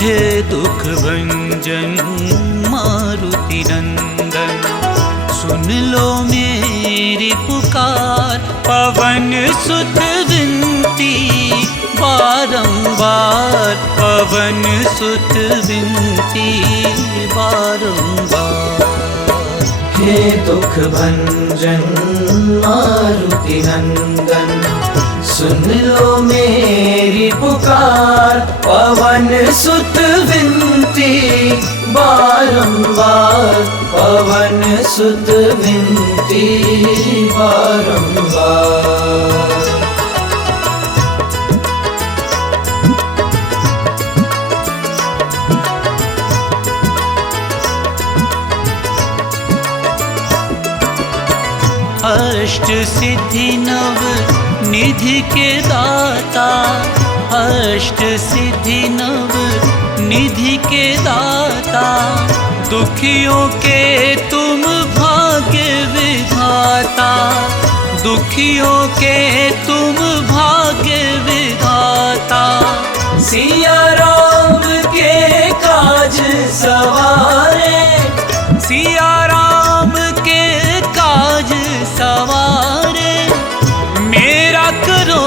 हे दुख भंजन मारुति नंदन, सुन लो मेरी पुकार। पवन सुत विनती बारंबार, पवन सुत विनती बारंबार। हे दुख भंजन मारुति नंदन, सुन लो मेरी पुकार। पवन सुत विनती बारंबार, पवन सुत विनती बारंबार। अष्ट सिद्धि नव निधि के दाता, अष्ट सिद्धि नव निधि के दाता। दुखियों के तुम भाग्य विधाता, दुखियों के तुम भाग्य विधाता। सिया राम के काज सवारे, सिया राम के काज सवारे। मेरा करो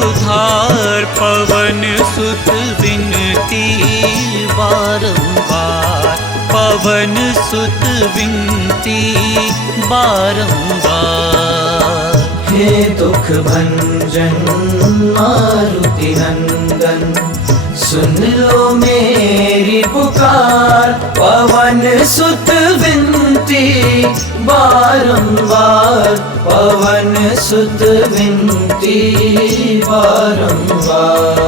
उद्धार, पवन सुत विनती बारंबार, पवन सुत विनती बारंबार। हे दुख भंजन मारुति नंदन, सुन लो मेरी पुकार। पवन सुत विनती बारंबार, पवन सुत विनती बारंबार।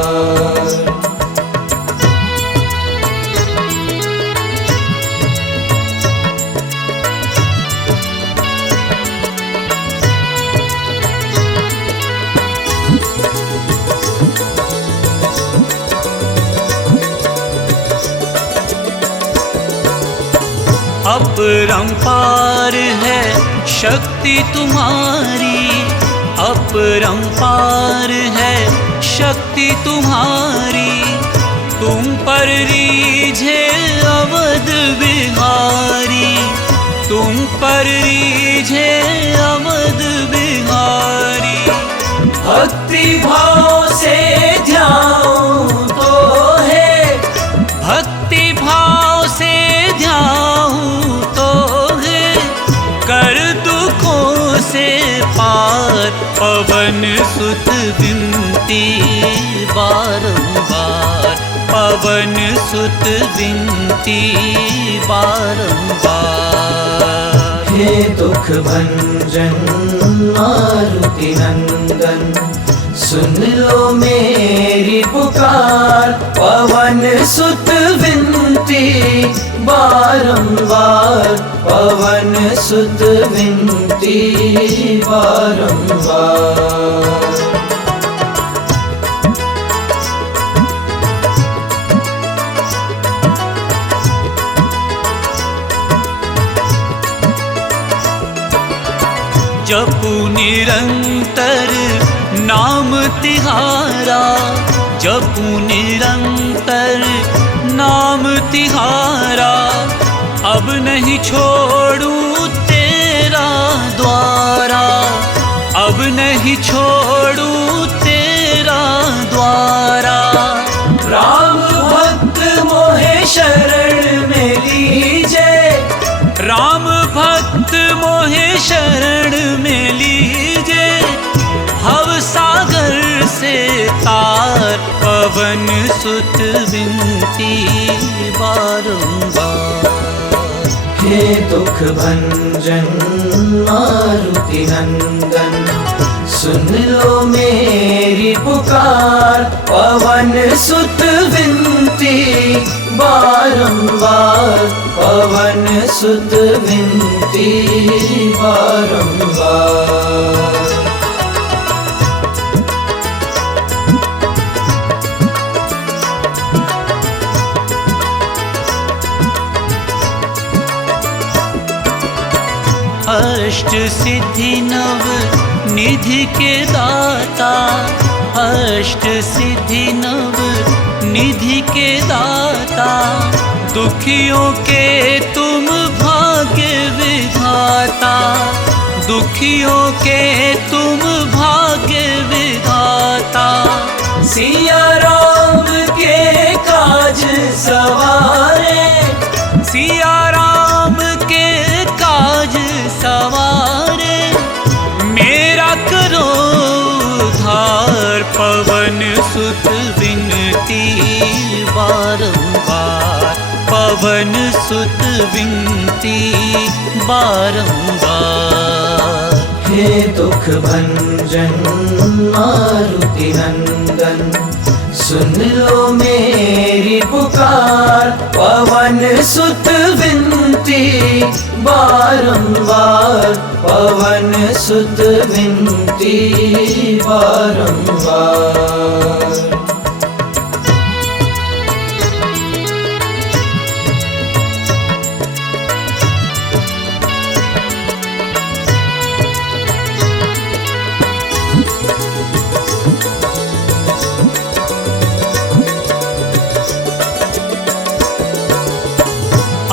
अपरंपार है शक्ति तुम्हारी, अपरंपार है शक्ति तुम्हारी। तुम पर रीझे अवध बिहारी, तुम पर रीझे अवध बिहारी। भक्ति भाव से ध्याऊं तो है, भक्ति भाव से ध्याऊं तो है। कर दुखों से पार, पवन सुत विनती बारंबार, पवन सुत विनती बारंबार। हे दुख भंजन मारुति नंदन, सुन लो मेरी पुकार। पवन सुत विनती बारंबार, पवन सुत विनती बारंबार। जपू निरंतर नाम तिहारा, जपू निरंतर नाम तिहारा। अब नहीं छोड़ूं तेरा द्वारा, अब नहीं छोड़ूं तेरा द्वारा। राम भक्त मोहे शरण में लीजे, राम भक्त मोहे शरण में लीजे। भव सागर से तार, पवन सुत विनती बारंबार। हे दुख भंजन मारुति नंदन, सुन लो मेरी पुकार। पवन सुत विनती बारंबार, पवन सुत विनती बारंबार। अष्ट सिद्धि नव निधि के दाता, अष्ट सिद्धि नव निधि के दाता, दुखियों के तुम भाग्य विधाता, दुखियों के तुम भाग्य विधाता। सिया राम के काज सवारे, सिया राम के काज सवारे, मेरा करो उद्धार। पवन सुत विनती बारंबार, पवन सुत विनती बारंबार। हे दुख भंजन मारुति नंदन, सुन लो मेरी पुकार। पवन सुत विनती बारंबार, पवन सुत विनती बारंबार।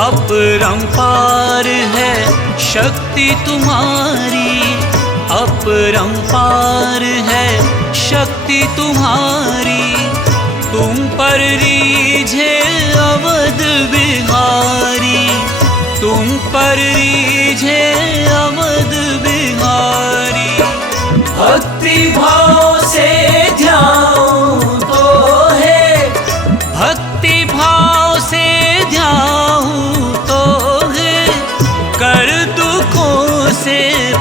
अपरंपार है शक्ति तुम्हारी, अपरंपार है शक्ति तुम्हारी। तुम पर रीझे अवध बिहारी, तुम पर रीझे अवध बिहारी। भक्ति भाव से ध्यान तो है, भक्ति भाव से ध्यान तो है, कर दुखों से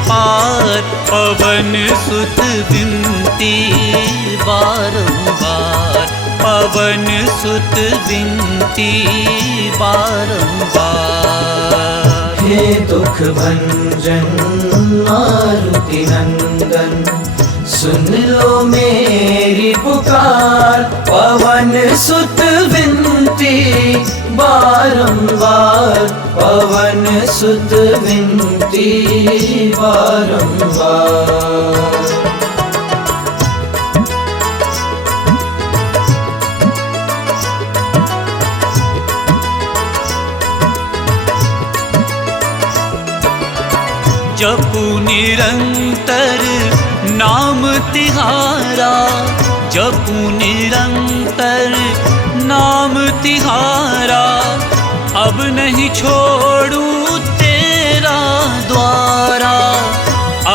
पार। पवन सुत विनती बारंबार, पवन सुत विनती बारंबार। हे दुख भंजन मारुति नंदन, सुन लो मेरी पुकार। पवन सुत विनती बारंबार, पवन सुत विनती बारंबार। जपू निरंतर नाम तिहारा, जपू निरंतर नाम तिहारा। अब नहीं छोड़ू तेरा द्वारा,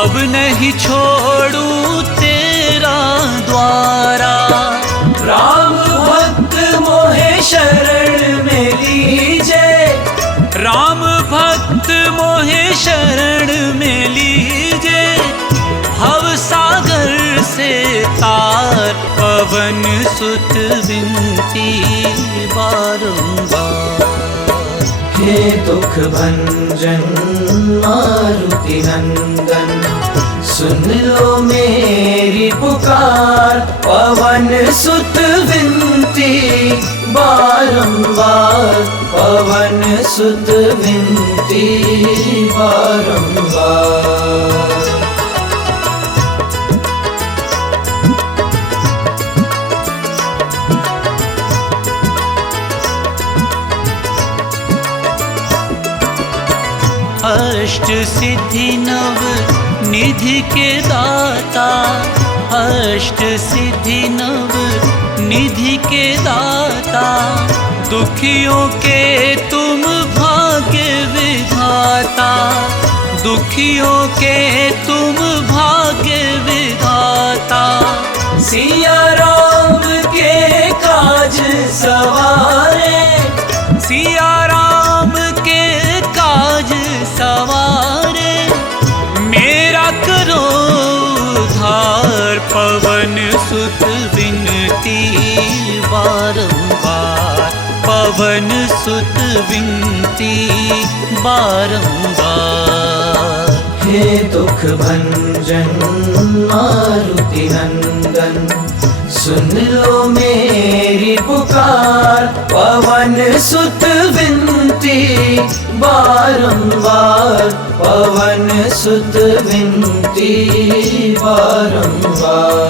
अब नहीं छोड़ू तेरा द्वारा। राम भक्त मोहे शरण में लीजे, राम भक्त मोहे शरण में लीजे। भव सागर से तार, पवन सुत विनती बारंबार। हे दुख भंजन मारुति नंदन, सुन लो मेरी पुकार। पवन सुत विनती बारंबार, पवन सुत विनती बारंबार। अष्ट सिद्धि नव निधि के दाता, अष्ट सिद्धि नव निधि के दाता। दुखियों के तुम भाग्य विधाता, दुखियों के तुम भाग्य विधाता। सिया राम के काज सवारे, सिया राम के काज सवारे, मेरा करो उद्धार। पवन सुत विनती बारंबार, पवन सुत विनती बारंबार। हे दुख भंजन मारुति नंदन, सुन लो मेरी पुकार। पवन सुत विनती बारंबार, पवन सुत विनती बारंबार।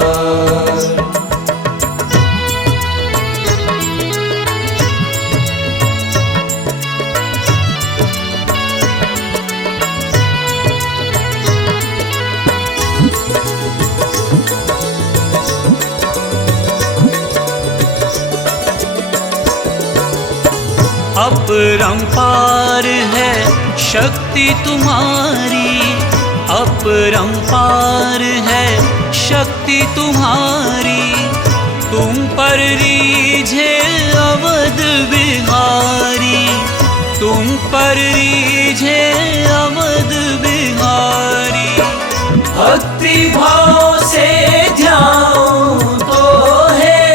अपरंपार है शक्ति तुम्हारी, अपरंपार है शक्ति तुम्हारी। तुम पर रीझे अवध बिहारी, तुम पर रीझे अवध बिहारी। भक्ति भाव से ध्याऊं तो है,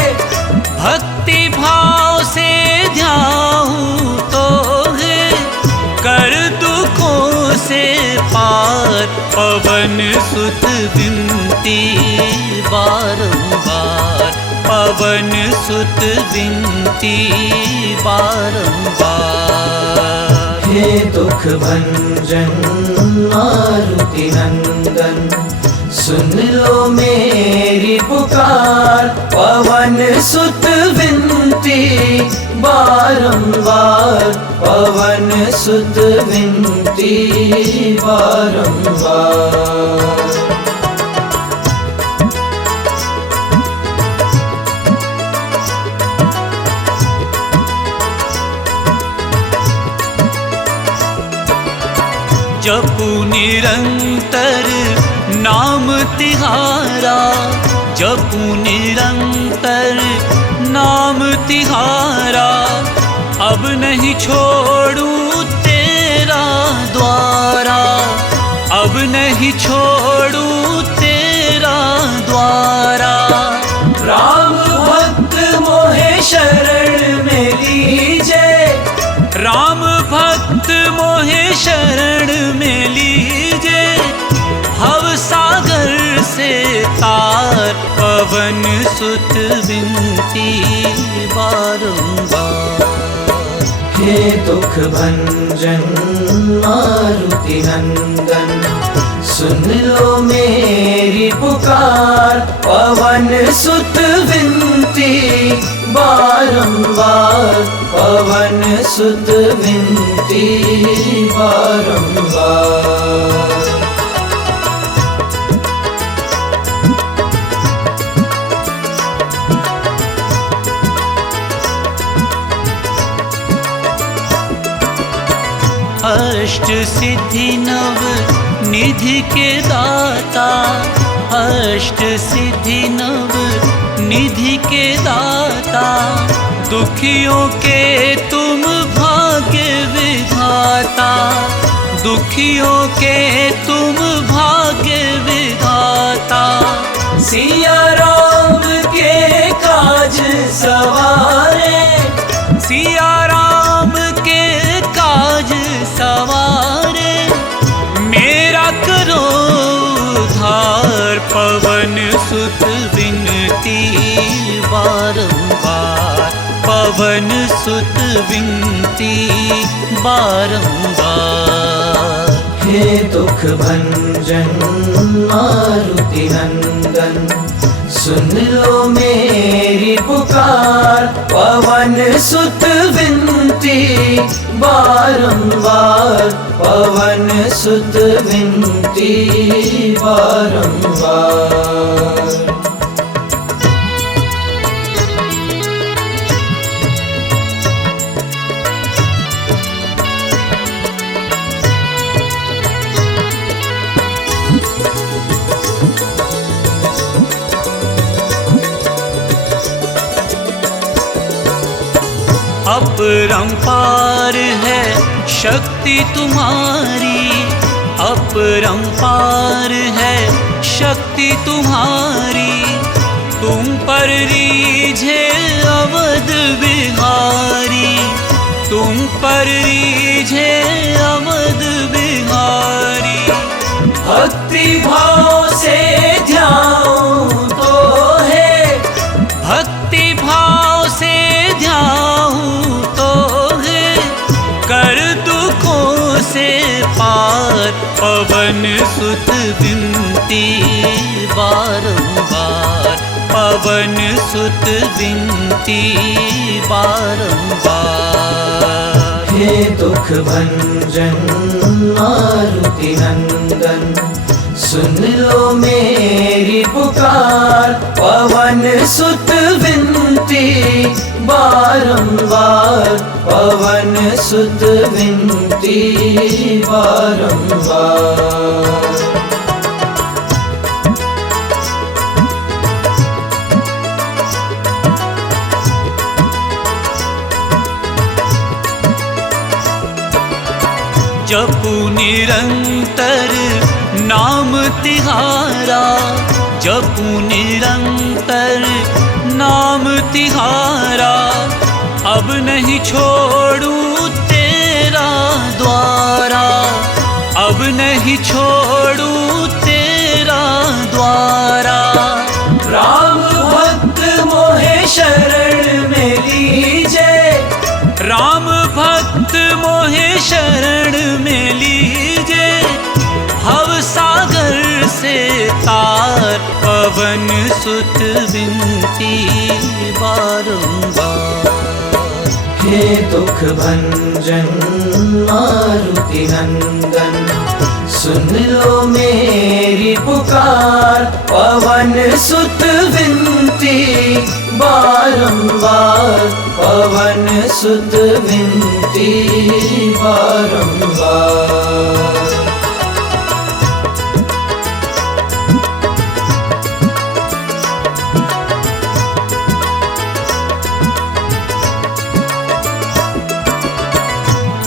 भक्ति भाव से ध्याऊं तो है, कर दुखों से पार। पवन सुत विनती बारंबार, पवन सुत विनती बारंबार। हे दुख भंजन मारुति नंदन, सुन लो मेरी पुकार। पवन सुत विनती बारंबार, पवन सुत विनती बारंबार। जपू निरंतर नाम तिहारा, जपू निरंतर नाम तिहारा। अब नहीं छोड़ूं तेरा द्वारा, अब नहीं छोड़ूं तेरा द्वारा। राम भक्त मोहे शरण में लीजे, राम भक्त मोहे शरण में लीजे। भव सागर से तार, पवन सुत विनती बारंबार। हे दुख भंजन मारुति नंदन, सुन लो मेरी पुकार। पवन सुत विनती बारंबार, पवन सुत विनती बारंबार। अष्ट सिद्धि नव निधि के दाता, अष्ट सिद्धि नव निधि के दाता। दुखियों के तुम भाग्य विधाता, दुखियों के तुम भाग्य विधाता। सिया राम के काज सवारे, सिया राम के काज सवारे। मेरा करो उद्धार, पवन सुत विनती बारंबार, पवन सुत विनती बारंबार। हे दुख भंजन मारुति नंदन, सुन लो मेरी पुकार। पवन सुत विनती बारंबार, पवन सुत विनती बारंबार। अपरंपार है शक्ति तुम्हारी, अपरंपार है शक्ति तुम्हारी। तुम पर रीझे अवध बिहारी, तुम पर रीझे अवध बिहारी। भक्ति भाव से ध्याऊं तो है, भक्ति भाव से ध्याऊं तो है, कर दुखों से पार। पवन सुत विनती बारंबार, पवन सुत विनती बारंबार। हे दुख भंजन मारुति नंदन, सुन लो मेरी पुकार। पवन सुत विनती बारंबार, पवन पवन सुत विनती बारंबार। जपू निरंतर नाम तिहारा, जपू निरंतर नाम तिहारा, अब नहीं छोड़ू तेरा द्वारा, अब नहीं छोड़ू तेरा द्वारा। राम भक्त मोहे शरण में लीजे, राम भक्त मोहे शरण में लीजे, भव सागर से तार पवन सुत विनती बारंबार। हे दुख भंजन मारुति नंदन, सुन लो मेरी पुकार, पवन सुत विनती बारंबार, पवन सुत विनती बारंबार।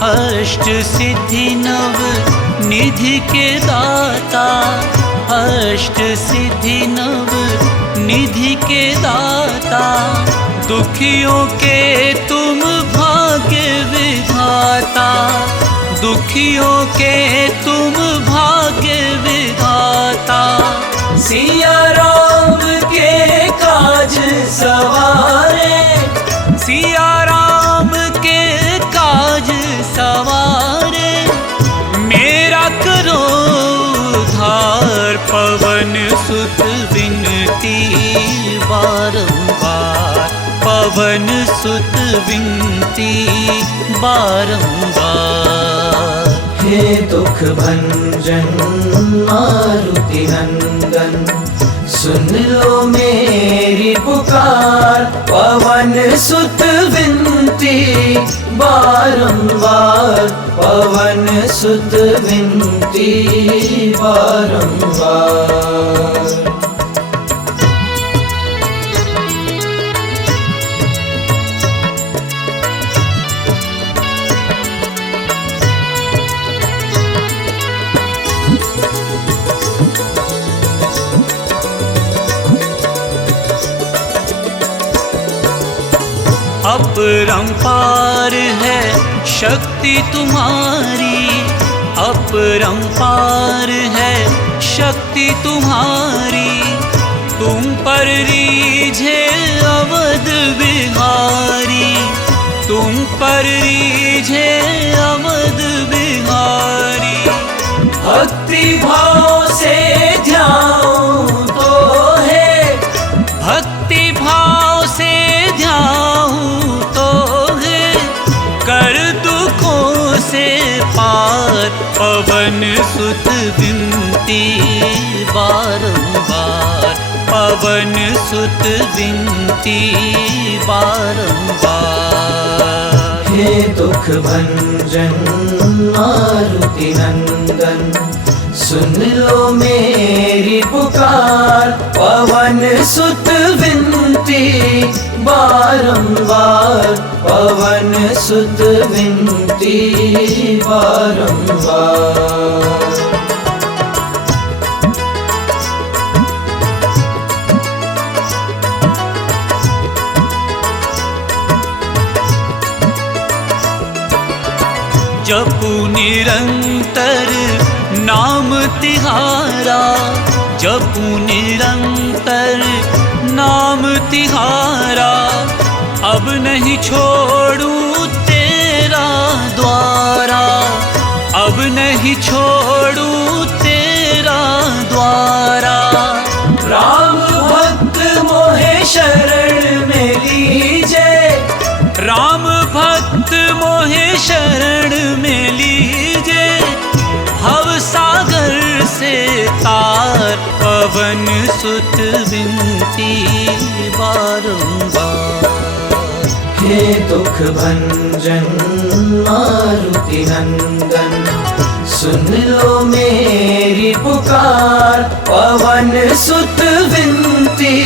अष्ट सिद्धि नव निधि के दाता, अष्ट सिद्धि नव निधि के दाता, दुखियों के तुम भाग्य विधाता, दुखियों के तुम भाग्य विधाता। सिया राम के काज सवारे, सिया राम के काज सवारे, मेरा करो उद्धार, पवन सुत विनती बारंबार, पवन सुत विनती बारंबार। हे दुख भंजन मारुति नंदन, सुन लो मेरी पुकार, पवन सुत विनती बारंबार, पवन सुत विनती बारंबार। अपरंपार है शक्ति तुम्हारी, अपरंपार है शक्ति तुम्हारी, तुम पर रीझे अवध बिहारी, तुम पर रीझे अवध बिहारी। भक्ति भाव से ध्याऊं तो है, भक्ति भाव से ध्याऊं तो है, कर दुखों से पार, पवन सुत विनती बारंबार, पवन सुत विनती बारंबार। हे दुख भंजन मारुति नंदन, सुन लो मेरी पुकार, पवन सुत विनती बारंबार, पवन सुत विनती बारंबार। जपू निरंतर नाम तिहारा, जपू निरंतर नाम तिहारा, अब नहीं छोड़ू तेरा द्वारा, अब नहीं छोड़ू तेरा द्वारा। राम भक्त मोहे शरण में लीजे, राम भक्त मोहे शरण में लीजे, भव सागर से तार, पवन सुत विनती बारंबार। हे दुख भंजन मारुति नंदन, सुन लो मेरी पुकार। पवन सुत विनती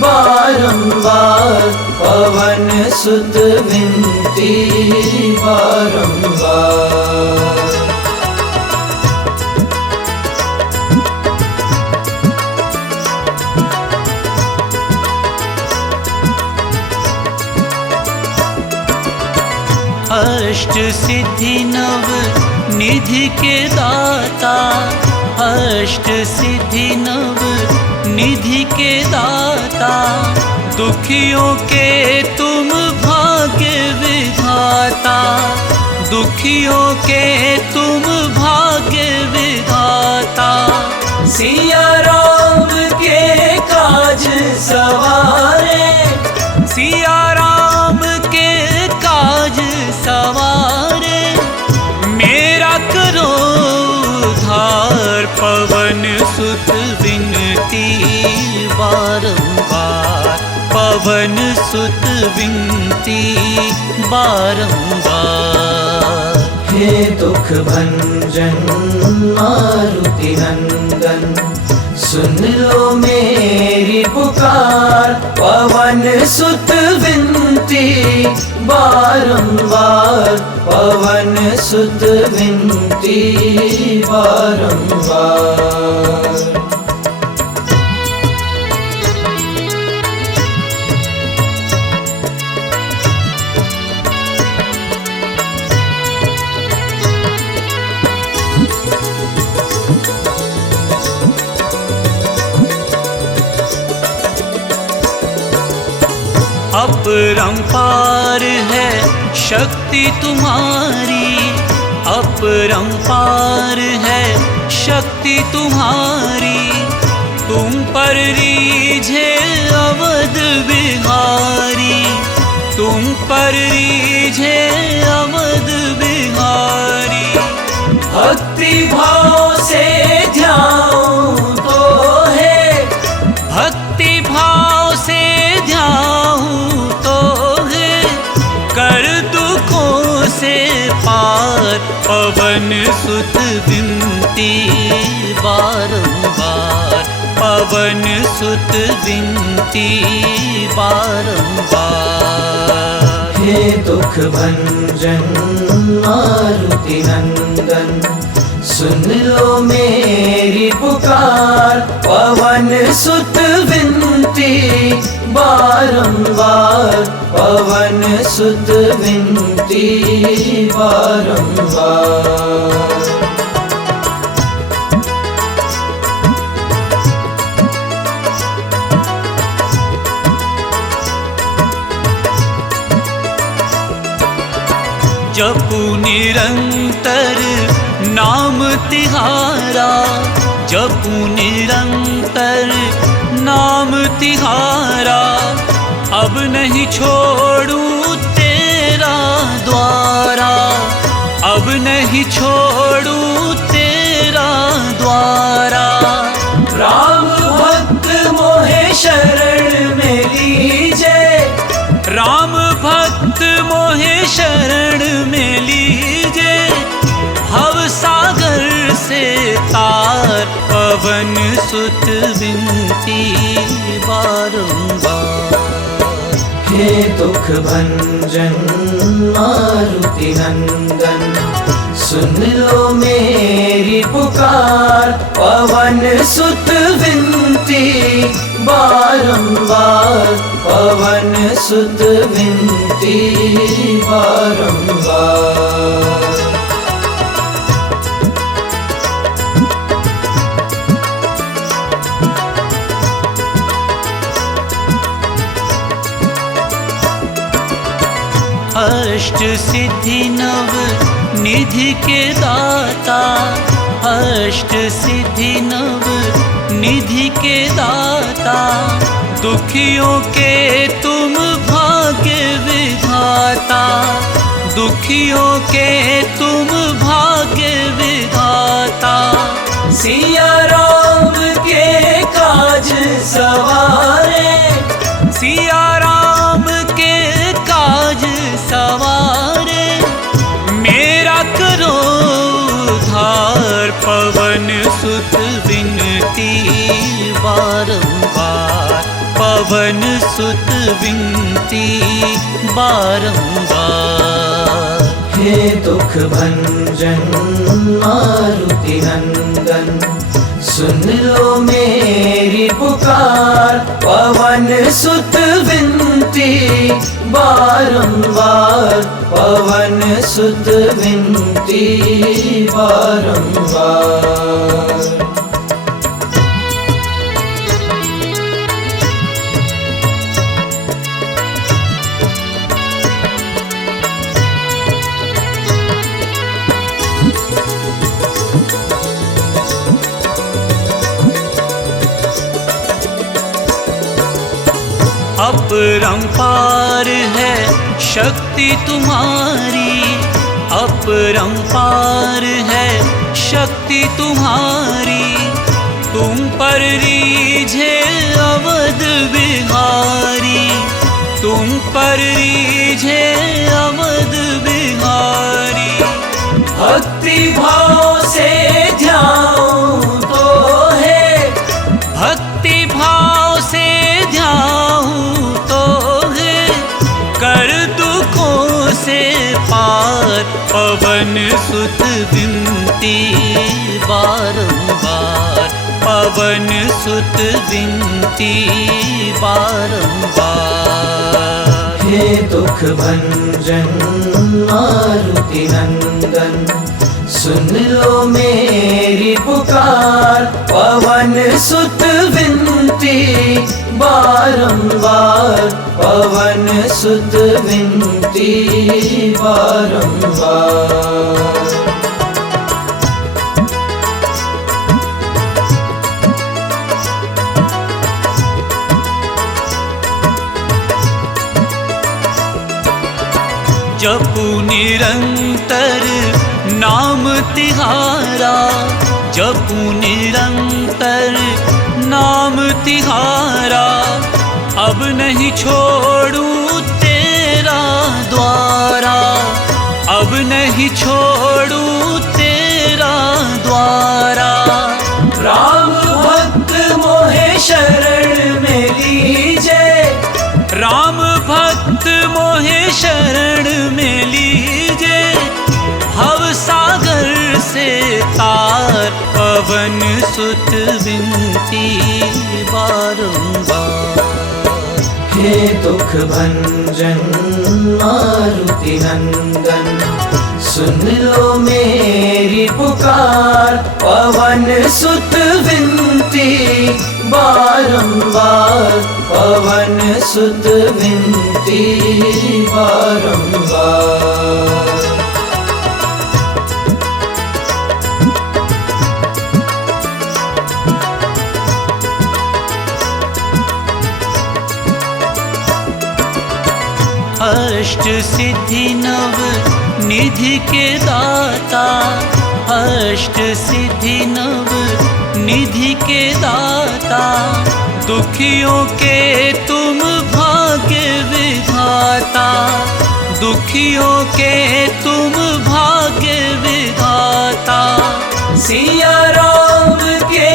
बारंबार, पवन सुत विनती बारंबार। अष्ट सिद्धि नव निधि के दाता, अष्ट सिद्धि नव निधि के दाता, दुखियों के तुम भाग्य विधाता, दुखियों के तुम भाग्य विधाता। सिया राम के काज सवारे, सिया राम के काज सवारे, मेरा करो उद्धार। पवन सुत विनती बारंबार, पवन सुत विनती बारंबार। हे दुख भंजन मारुति नंदन, सुन लो मेरी पुकार। पवन सुत विनती बारंबार, पवन सुत विनती बारंबार। अपरंपार है शक्ति तुम्हारी, अपरंपार है शक्ति तुम्हारी। तुम पर रीझे अवध बिहारी, तुम पर रीझे अवध बिहारी। भक्ति भाव से ध्यान तो है, भक्ति भाव से ध्यान तो है, कर दुखों से पार। पवन सुत विनती बारंबार, पवन सुत विनती बारंबार। हे दुख भंजन मारुति नंदन, सुन लो मेरी पुकार। पवन सुत विनती बारंबार, पवन सुत विनती बारंबार। जपू निरंतर नाम तिहारा, जपू निरंतर नाम तिहारा। अब नहीं छोड़ूं तेरा द्वारा, अब नहीं छोड़ूं तेरा द्वारा। राम भक्त मोहे शरण में लीजे, राम भक्त मोहे शरण में लीजे। भव सागर से तार, पवन सुत विनती बारंबार। हे दुख भंजन मारुति नंदन, सुन लो मेरी पुकार। पवन सुत विनती बारंबार, पवन सुत विनती बारंबार। अष्ट सिद्धि नव निधि के दाता, अष्ट सिद्धि नव निधि के दाता। दुखियों के तुम भाग्य विधाता, दुखियों के तुम भाग्य विधाता। सिया राम के काज सवारे, सिया राम के काज पवन सुत विनती बारंबार। हे दुख भंजन मारुति नंदन, सुन लो मेरी पुकार। पवन सुत विनती बारंबार, पवन सुत विनती बारंबार। अपरंपार है शक्ति तुम्हारी, अपरंपार है शक्ति तुम्हारी। तुम पर रीझे अवध बिहारी, तुम पर रीझे अवध बिहारी। भक्ति भाव से ध्याऊं तो है, भक्ति भाव से ध्याऊं तो है, कर दुखों से पार। पवन सुत विनती बारंबार, पवन सुत विनती बारंबार। हे दुख भंजन मारुति नंदन, सुन लो मेरी पुकार। पवन सुत विनती बारंबार, पवन सुत विनती बारंबार। जपू निरंतर नाम तिहारा, जपू निरंतर नाम तिहारा। अब नहीं छोड़ूं तेरा द्वारा, अब नहीं छोड़ूं तेरा द्वारा। राम भक्त मोहे शरण में लीजे, राम भक्त मोहे शरण में लीजे। भव सागर से तार, पवन सुत विनती बारंबार। हे दुख भंजन मारुति नंदन, सुन लो मेरी पुकार। पवन सुत विनती बारंबार, पवन सुत विनती बारंबार। अष्ट सिद्धि नव निधि के दाता, अष्ट सिद्धि नव निधि के दाता। दुखियों के तुम भाग्य विधाता, दुखियों के तुम भाग्य विधाता। सिया राम के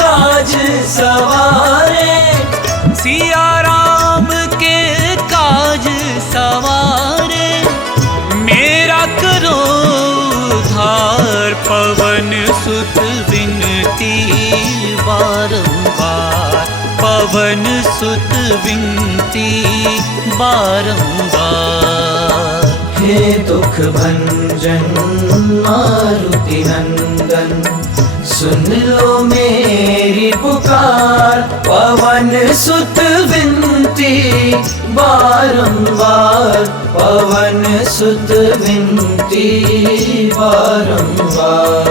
काज सवारे, सिया राम के काज सवारे। मेरा करो उद्धार, पवन सुत विनती बारंबार, पवन सुत विनती बारंबार। हे दुख भंजन मारुति नंदन, सुन लो मेरी पुकार। पवन सुत विनती बारंबार, पवन सुत विनती बारंबार।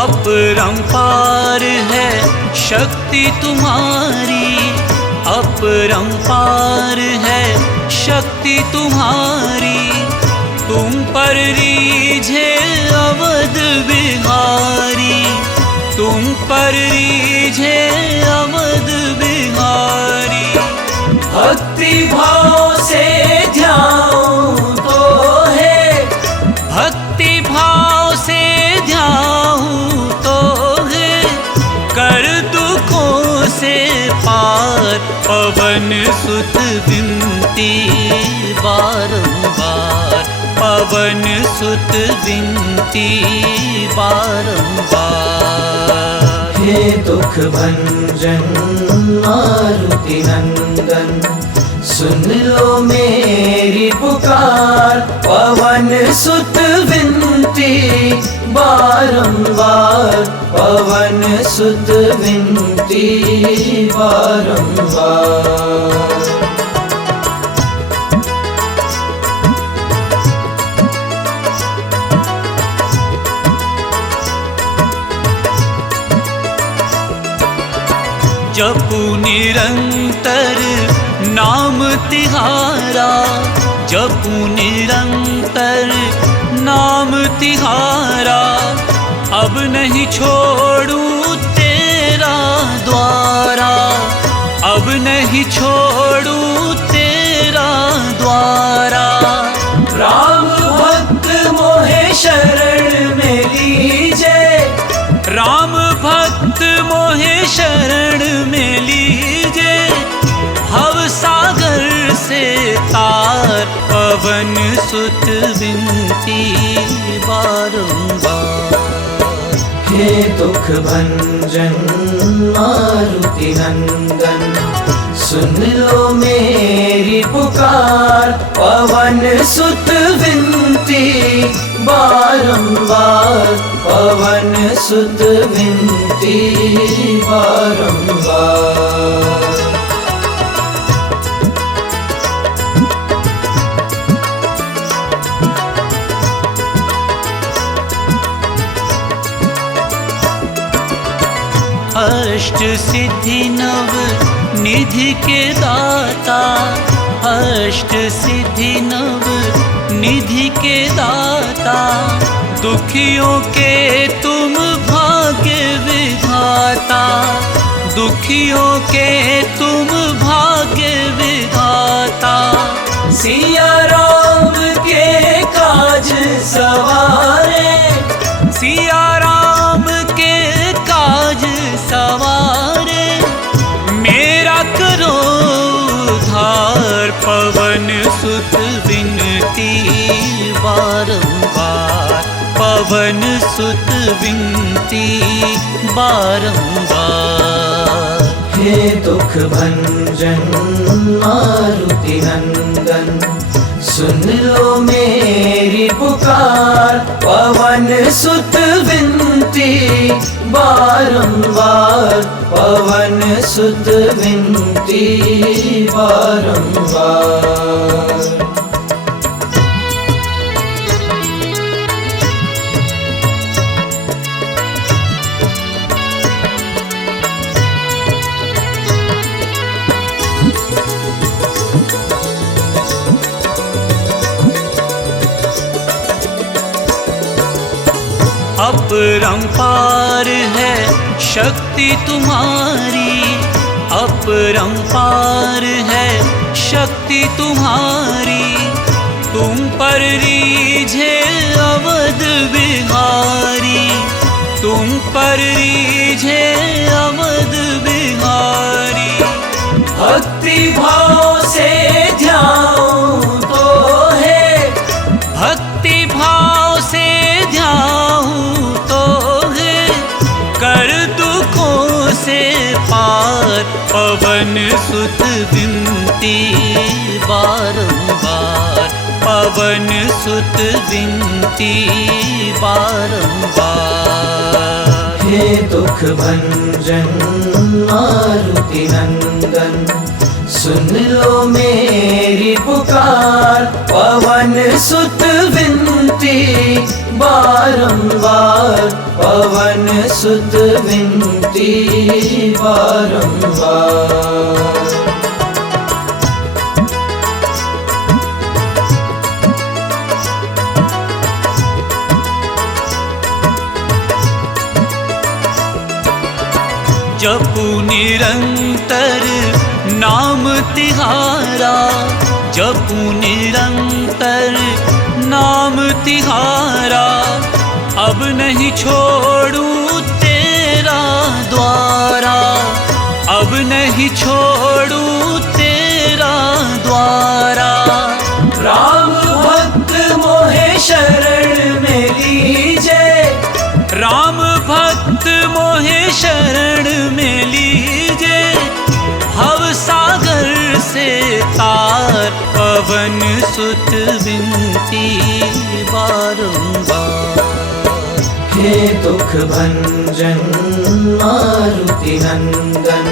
अपरंपार है शक्ति तुम्हारी, अपरंपार है शक्ति तुम्हारी। तुम पर रीझे अवध बिहारी, तुम पर रीझे अवध बिहारी। भक्ति भाव से ध्याऊं तो है, भक्ति भाव से ध्याऊं तो है, कर दुखों से पार पवन सुत विनती बारंबार, पवन सुत विनती बारंबार। हे दुख भंजन मारुति नंदन, सुन लो मेरी पुकार, पवन सुत विनती बारंबार, पवन सुत विनती बारंबार। जपू निरंतर नाम तिहारा, जपू निरंतर नाम तिहारा, अब नहीं छोड़ूं तेरा द्वारा, अब नहीं छोड़ूं तेरा द्वारा। राम भक्त मोहे शरण में लीजे, राम भक्त मोहे शरण में लीजे, भव सागर से तार पवन सुत विनती बारंबार। हे दुख भंजन मारुति नंदन, सुन लो मेरी पुकार, पवन सुत विनती बारंबार, पवन सुत विनती बारंबार। अष्ट सिद्धि नव निधि के दाता, अष्ट सिद्धि नव निधि के दाता, दुखियों के तुम भाग्य विधाता, दुखियों के तुम भाग्य विधाता। सिया राम के काज सवारे, सिया राम के काज सवारे, मेरा करो उद्धार पवन सुत विनती बारंबार, पवन सुत विनती बारंबार। हे दुख भंजन मारुति नंदन, सुन लो मेरी पुकार, पवन सुत विनती बारंबार, पवन सुत विनती बारंबार। अपरंपार है शक्ति तुम्हारी, अपरंपार है शक्ति तुम्हारी, तुम पर रीझे अवध बिहारी, तुम पर रीझे अवध बिहारी। भक्ति भाव से ध्याऊं तो है, भक्ति भाव से ध्याऊं तो है, कर दुखों से पार पवन सुत विनती बारंबार, पवन सुत विनती बारंबार। हे दुख भंजन मारुति नंदन, सुन लो मेरी पुकार, पवन सुत विनती बारंबार, पवन सुत विनती बारंबार। जपू निरंतर नाम तिहारा, जपू निरंतर नाम तिहारा। अब नहीं छोड़ू तेरा द्वारा, अब नहीं छोड़ू तेरा द्वारा। राम भक्त मोहे शरण में लीजे, राम भक्त मोहे शरण में लीजे। भव सागर से तार पवन सुत विनती बारंबार। हे दुख भंजन मारुति नंदन,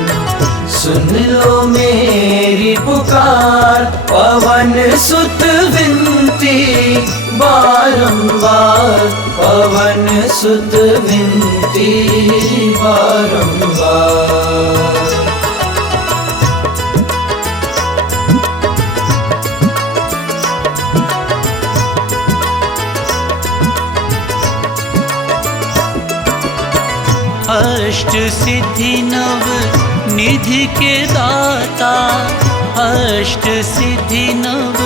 सुन लो मेरी पुकार। पवन सुत विनती बारंबार, पवन सुत विनती बारंबार। अष्ट सिद्धि नव निधि के दाता, अष्ट सिद्धि नव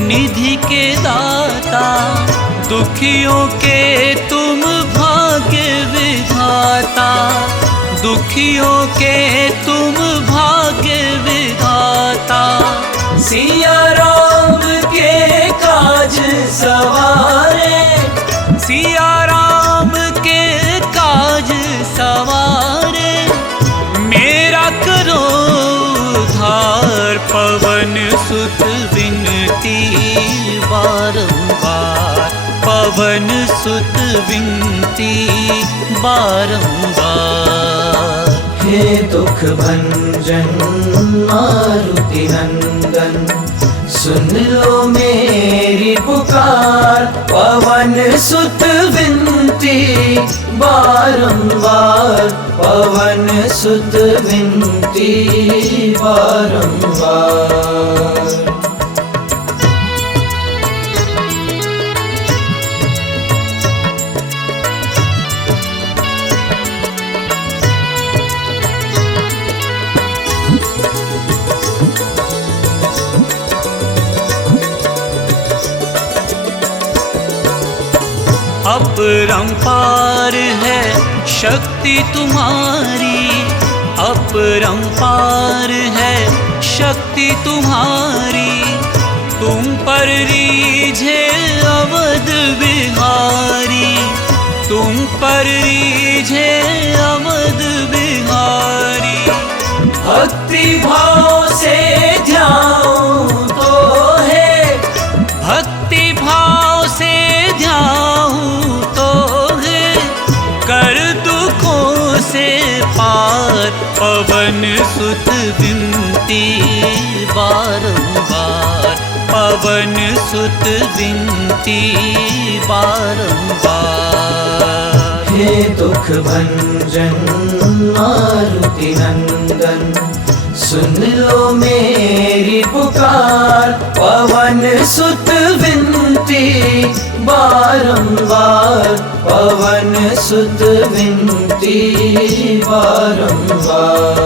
निधि के दाता। दुखियों के तुम भाग्य विधाता, दुखियों के तुम भाग्य विधाता। सिया राम के काज सवारे, सिया राम के काज सवारे। मेरा करो उद्धार, पवन सुत विनती बारंबार, पवन सुत विनती बारंबार। हे दुख भंजन मारुति नंदन, सुन लो मेरी पुकार। पवन सुत विनती बारंबार, पवन सुत विनती बारंबार। अपरंपार है शक्ति तुम्हारी, अपरंपार है शक्ति तुम्हारी। तुम पर रीझे अवध बिहारी, तुम पर रीझे अवध बिहारी। भक्ति भाव से ध्याऊं तो है, भक्ति भाव से ध्याऊं तो है। कर दुखों से पार, पवन सुत विनती बारंबार, पवन सुत विनती बारंबार। हे दुख भंजन मारुति नंदन, सुन लो मेरी पुकार। पवन सुत विनती बारंबार, पवन सुत विनती बारंबार।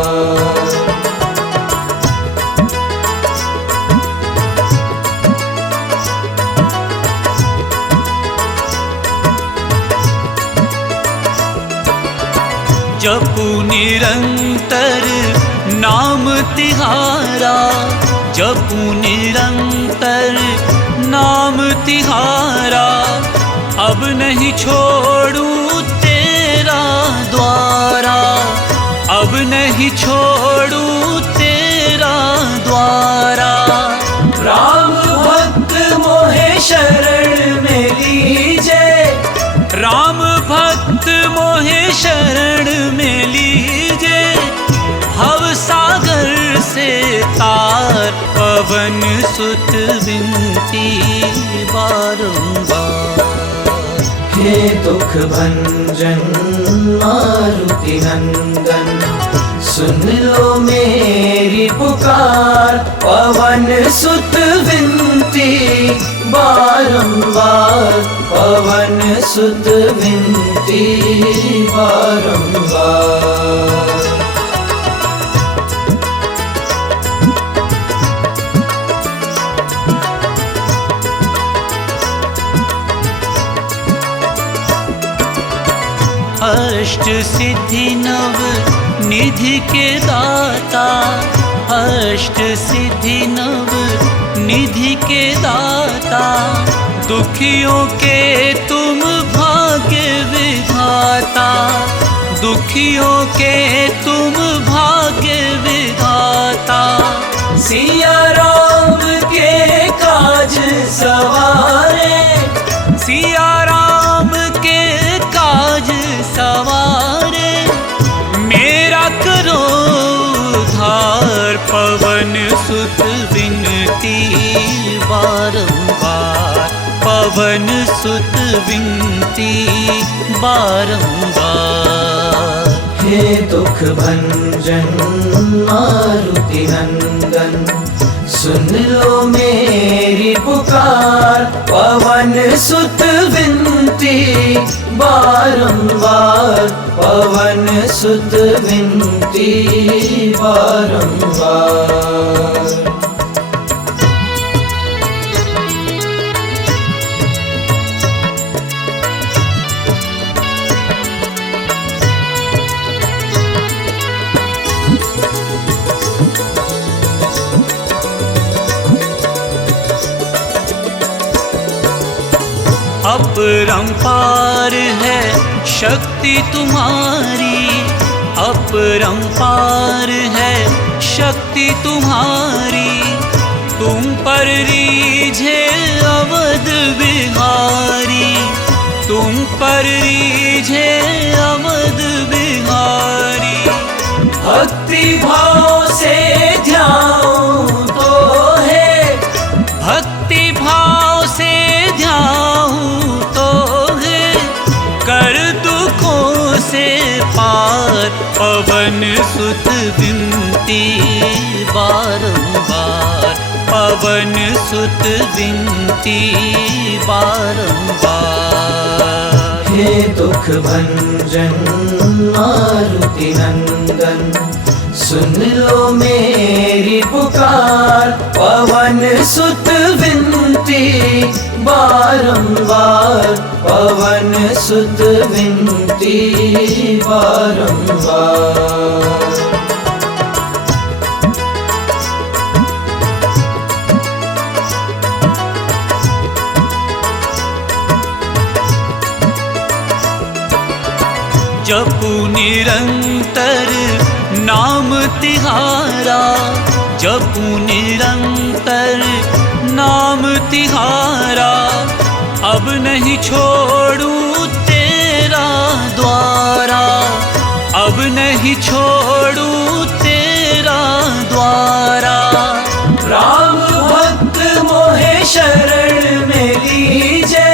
जपू निरंतर नाम तिहारा, जपू निरंतर नाम तिहारा। अब नहीं छोड़ू तेरा द्वारा, अब नहीं छोड़ू तेरा द्वारा। राम भक्त मोहे शरण में लीजे, राम भक्त मोहे शरण में लीजे। भव सागर से तार, पवन सुत विनती बारंबार। हे दुख भंजन मारुति नंदन, सुन लो मेरी पुकार। पवन सुत विनती बारंबार, पवन सुत विनती बारंबार। अष्ट सिद्धि नव निधि के दाता, अष्ट सिद्धि नव निधि के दाता, दुखियों के तुम भाग्य विधाता, दुखियों के तुम भाग्य विधाता। सिया राम के काज सवारे, सिया राम के काज सवारे, मेरा करो उद्धार। पवन सुत विनती बारंबार, पवन सुत विनती बारंबार। हे दुख भंजन मारुति नंदन, सुन लो मेरी पुकार। पवन सुत विनती बारंबार, पवन सुत विनती बारंबार। अपरंपार है शक्ति तुम्हारी, अपरंपार है शक्ति तुम्हारी। तुम पर रीझे अवध बिहारी, तुम पर रीझे अवध बिहारी। भक्ति भाव से ध्याऊं तो है, भक्ति भाव से ध्याऊं तो है, कर दुखों से पार। पवन सुत विनती बारंबार, पवन सुत विनती बारंबार। हे दुख भंजन मारुति नंदन, सुन लो मेरी पुकार। पवन सुत विनती बारंबार, पवन सुत विनती बारंबार। जपू निरंतर नाम तिहारा, जपू निरंतर नाम तिहारा। अब नहीं छोड़ूं तेरा द्वारा, अब नहीं छोड़ूं तेरा द्वारा। राम भक्त मोहे शरण में लीजे,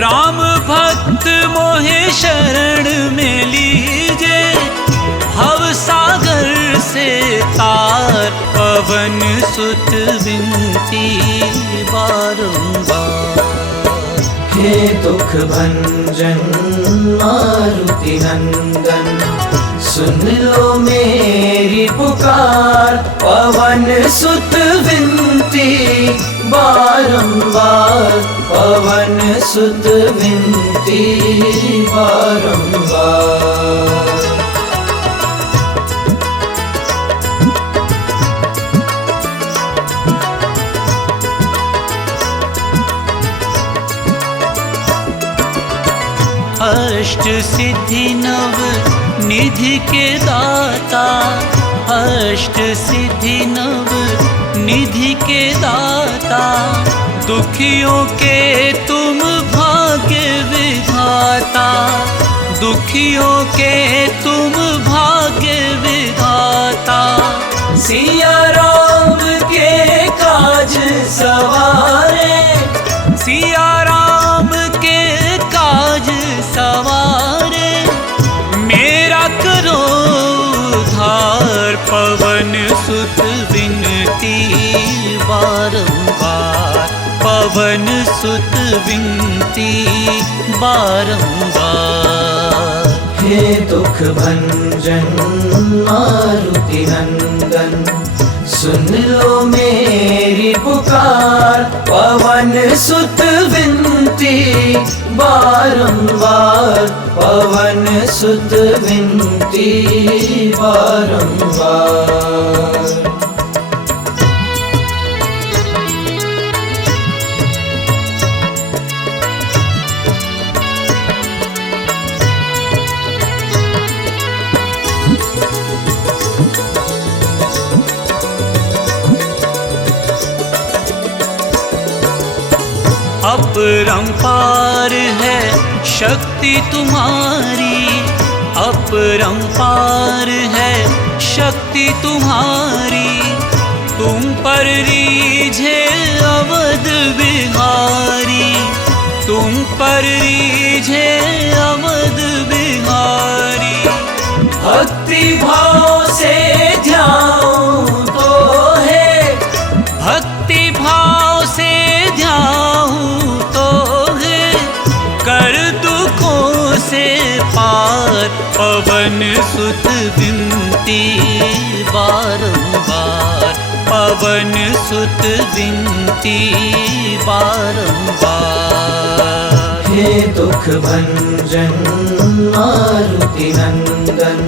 राम भक्त मोहे शरण में लीजे। भव सागर से तार, पवन सुत विनती बारंबार। हे दुख भंजन मारुति नंदन, सुन लो मेरी पुकार। पवन सुत विनती बारंबार, पवन सुत विनती बारंबार। अष्ट सिद्धि नव निधि के दाता, अष्ट सिद्धि नव निधि के दाता। दुखियों के तुम भाग्य विधाता, दुखियों के तुम भाग्य विधाता। सिया राम के काज सवारे, सिया राम के काज सवारे, मेरा करो उद्धार। पवन सुत विनती बारंबार, पवन सुत विनती बारंबार। हे दुख भंजन मारुति नंदन, सुन लो मेरी पुकार। पवन सुत विनती बारंबार, पवन सुत विनती बारंबार। अपरंपार है शक्ति तुम्हारी, अपरंपार है शक्ति तुम्हारी। तुम पर रीझे अवध बिहारी, तुम पर रीझे अवध बिहारी। भक्ति भाव से ध्याऊं तो है, भक्ति भाव से ध्याऊं तो है, कर दुखों से पार। पवन सुत विनती बारंबार, पवन सुत विनती बारंबार। हे दुख भंजन मारुति नंदन,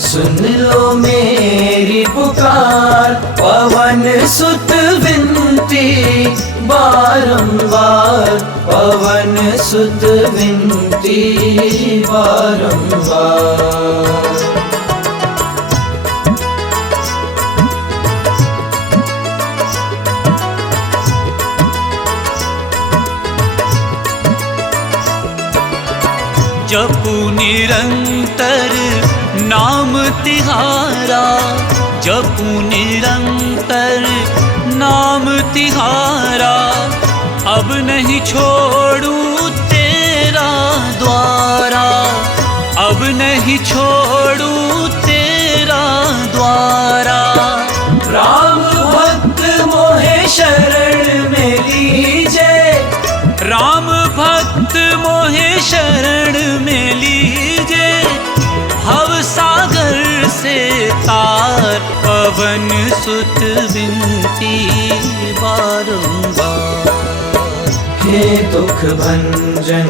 सुन लो मेरी पुकार। पवन सुत विनती बारंबार, पवन सुत विनती बारंबार। जपू निरंतर नाम तिहारा, जपू निरंतर नाम तिहारा। अब नहीं छोड़ूं तेरा द्वारा, अब नहीं छोड़ूं तेरा द्वारा। राम भक्त मोहे शरण में लीजे, राम भक्त मोहे शरण में लीजे। भव सागर से तार, पवन सुत विनती बारंबार। हे दुख भंजन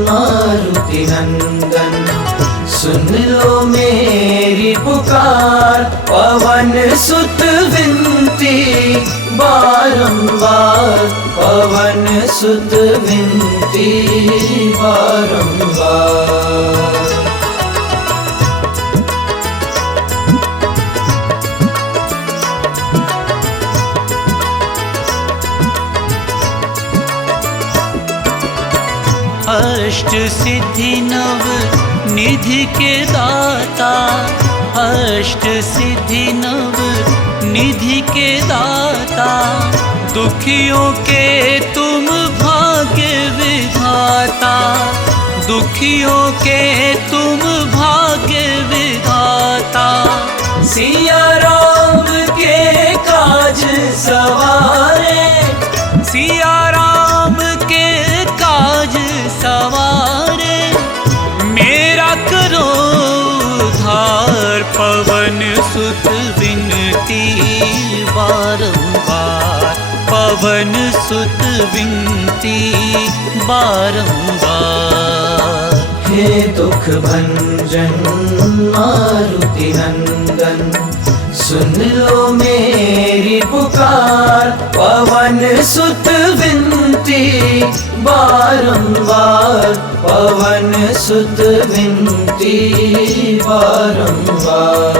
मारुति नंदन, सुन लो मेरी पुकार। पवन सुत विनती बारंबार, पवन सुत विनती बारंबार। अष्ट सिद्धि नव निधि के दाता, अष्ट सिद्धि नव निधि के दाता। दुखियों के तुम भाग्य विधाता, दुखियों के तुम भाग्य विधाता। सिया राम के काज सवारे, सिया राम के काज सवारे। मेरा करो उद्धार, पवन सुत विनती बारंबार, पवन सुत विनती बारंबार। हे दुख भंजन मारुति नंदन, सुन लो मेरी पुकार। पवन सुत विनती बारंबार, पवन सुत विनती बारंबार।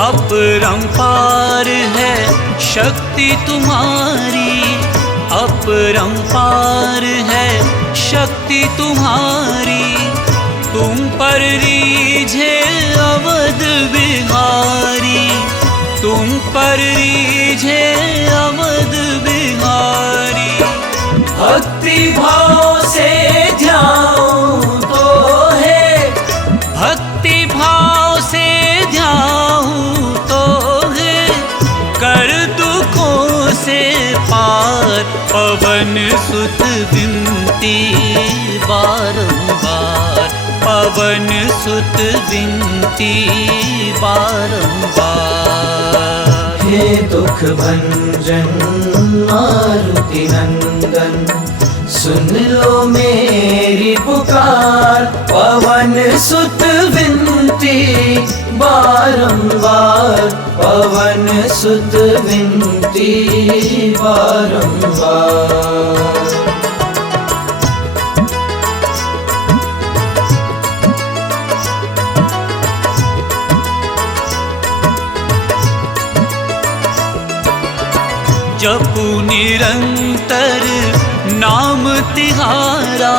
अपरंपार है शक्ति तुम्हारी, अपरंपार है शक्ति तुम्हारी। तुम पर रीझे अवध बिहारी, तुम पर रीझे अवध बिहारी। भक्ति भाव से ध्याऊं तो है, भक्ति भाव से ध्याऊं तो है, कर दुखों सुत विनती बारंबार, पवन सुत विनती बारंबार। हे दुख भंजन मारुति नंदन, सुन लो मेरी पुकार, पवन सुत विनती बारंबार, पवन सुत विनती बारंबार। जपू निरंतर नाम तिहारा,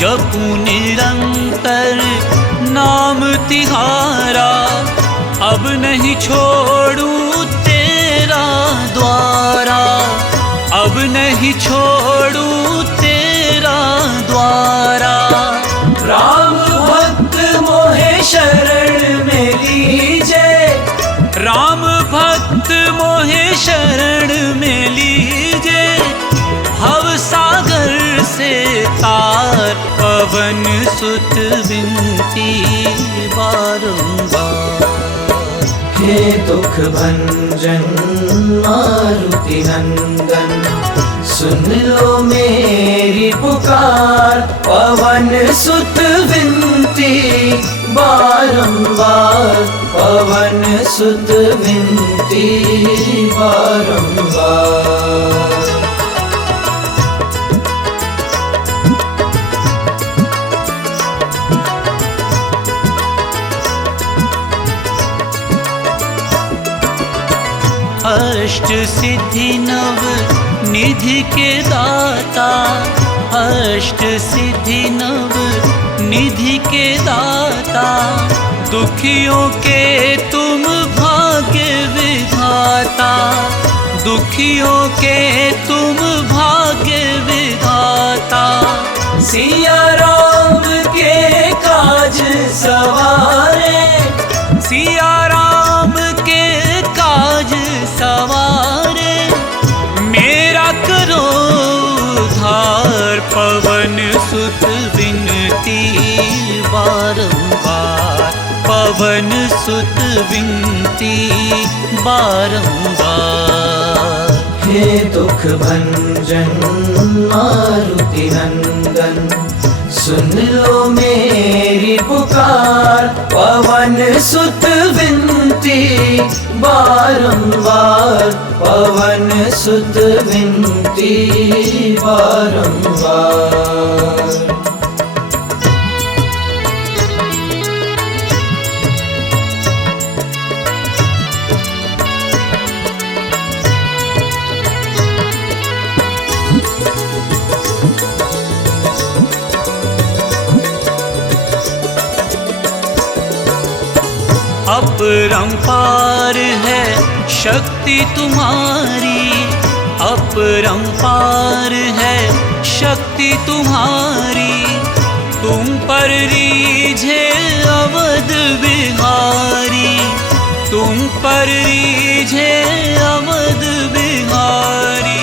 जपू निरंतर नाम तिहारा, अब नहीं छोड़ू तेरा द्वारा, अब नहीं छोड़ू तेरा द्वारा। राम भक्त मोहे शरण में लीजे, राम भक्त मोहे शरण में लीजे, भव सागर से तार, पवन सुत विनती बारंबार। हे दुख भंजन मारुति नंदन, सुन लो मेरी पुकार, पवन सुत विनती बारंबार, पवन सुत विनती बारंबार। अष्ट सिद्धि नव निधि के दाता, अष्ट सिद्धि नव निधि के दाता, दुखियों के तुम भाग्य विधाता, दुखियों के तुम भाग्य विधाता। सिया राम के काज सवारे, सिया राम के काज सवारे, मेरा करो उद्धार, पवन सुत विनती बारंबार, पवन सुत विनती बारंबार। हे दुख भंजन मारुति नंदन, सुन लो मेरी पुकार, पवन सुत विनती बारंबार, पवन सुत विनती बारंबार। अपरंपार है शक्ति तुम्हारी, अपरंपार है शक्ति तुम्हारी, तुम पर रीझे अवध बिहारी, तुम पर रीझे अवध बिहारी।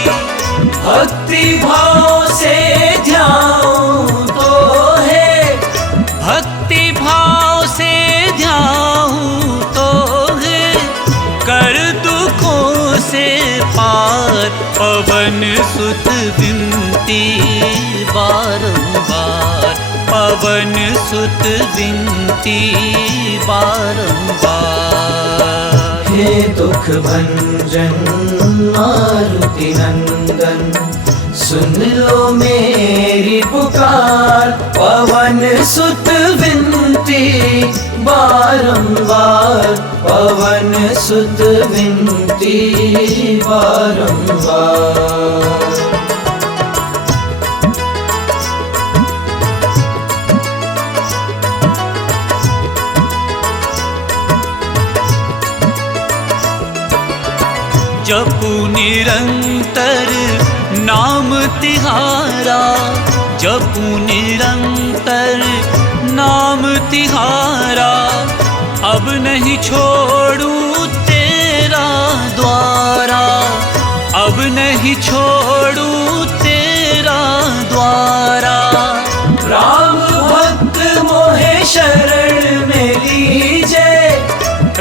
भक्ति भाव से ध्याऊं तो है, भक्ति भाव से ध्याऊं तो है, कर दुखों से पार, पवन सुत विनती बारंबार, पवन सुत विनती बारंबार। हे दुख भंजन मारुति नंदन, सुन लो मेरी पुकार, पवन सुत विनती बारंबार, पवन सुत विनती बारंबार। जपू निरंतर नाम तिहारा, जपू निरंतर नाम तिहारा, अब नहीं छोड़ू तेरा द्वारा, अब नहीं छोड़ू तेरा द्वारा। राम भक्त मोहे शरण में लीजे,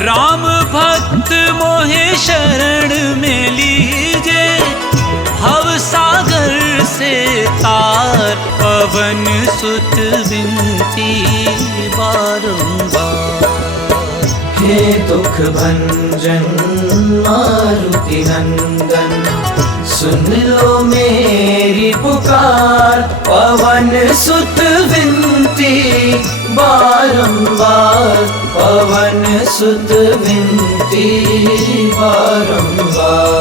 राम भक्त मोहे शरण में लीजे, भव सागर से तार पवन सुत विनती बारंबार। हे दुख भंजन मारुति नंदन, सुन लो मेरी पुकार, पवन सुत विनती बारंबार, पवन सुत विनती बारंबार।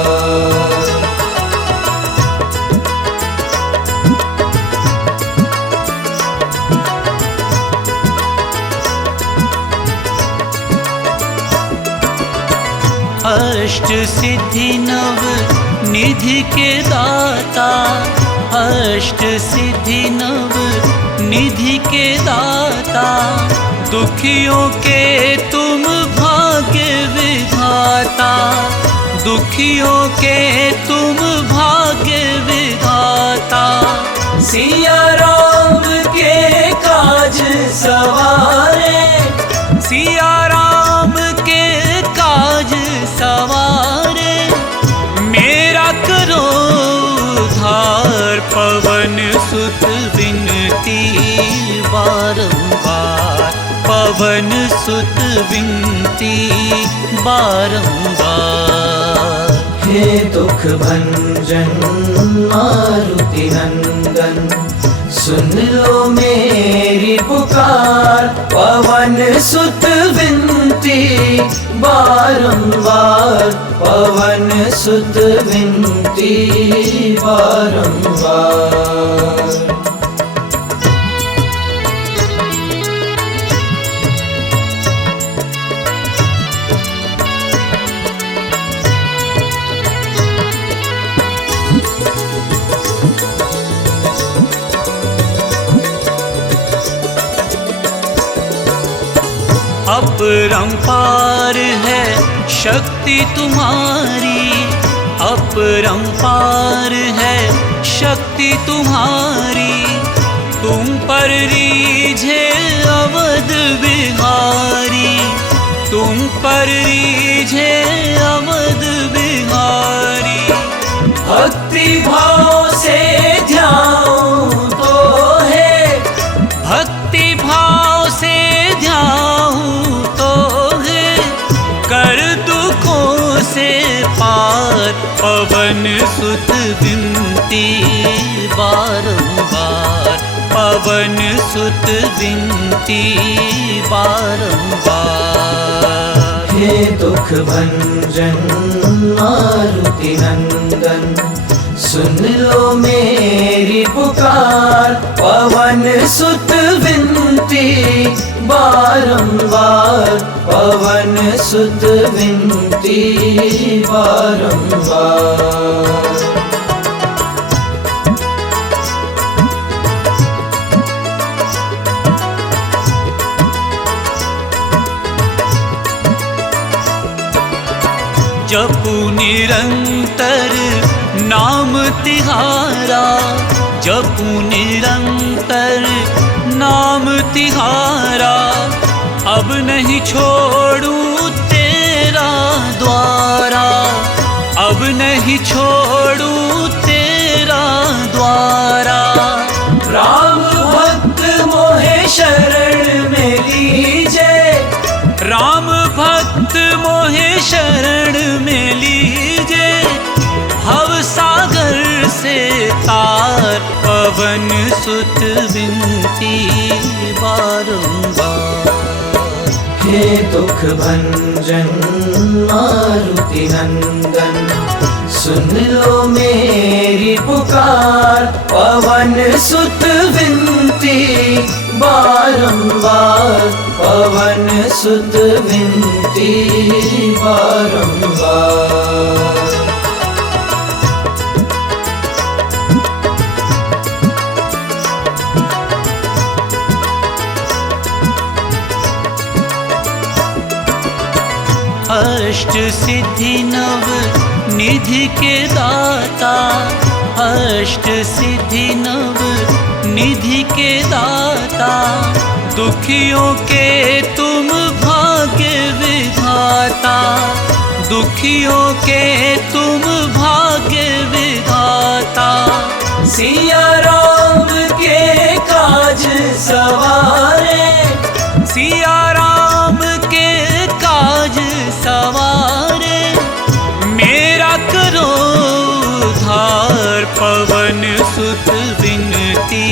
अष्ट सिद्धि नव निधि के दाता, अष्ट सिद्धि नव निधि के दाता, दुखियों के तुम भाग्य विधाता, दुखियों के तुम भाग्य विधाता। सिया राम के काज सवारे, सिया राम के काज सवारे, मेरा करो उद्धार, पवन सुत विनती बारंबार, पवन सुत विनती बारंबार। हे दुख भंजन मारुति नंदन, सुन लो मेरी पुकार, पवन सुत विनती बारंबार, पवन सुत विनती बारंबार। अपरंपार है शक्ति तुम्हारी, अपरंपार है शक्ति तुम्हारी, तुम पर रीझे अवध बिहारी, तुम पर रीझे अवध बिहारी। भक्ति भाव से ध्याऊं तो है, भक्ति भाव से ध्याऊं तो है, कर दुखों से पार, पवन सुत विनती बारंबार, पवन सुत विनती बारंबार। हे दुख भंजन मारुति नंदन, सुन लो मेरी पुकार, पवन सुत विनती बारंबार, पवन सुत विनती बारंबार। जपू निरंतर नाम तिहारा, जपू निरंतर नाम तिहारा, अब नहीं छोड़ूं तेरा द्वारा, अब नहीं छोड़ूं तेरा द्वारा। राम भक्त मोहे शरण में लीजे, राम भक्त मोहे शरण में लीजे, भव सागर से तार, पवन सुत विनती बारंबार। हे दुख भंजन मारुति नंदन, सुन लो मेरी पुकार, पवन सुत विनती बारंबार, पवन सुत विनती बारंबार। अष्ट सिद्धि नव निधि के दाता, अष्ट सिद्धि नव निधि के दाता, दुखियों के तुम भाग्य विधाता, दुखियों के तुम भाग्य विधाता। सिया राम के काज सवारे, सिया राम के काज सवारे, मेरा करो उद्धार। पवन सुत विनती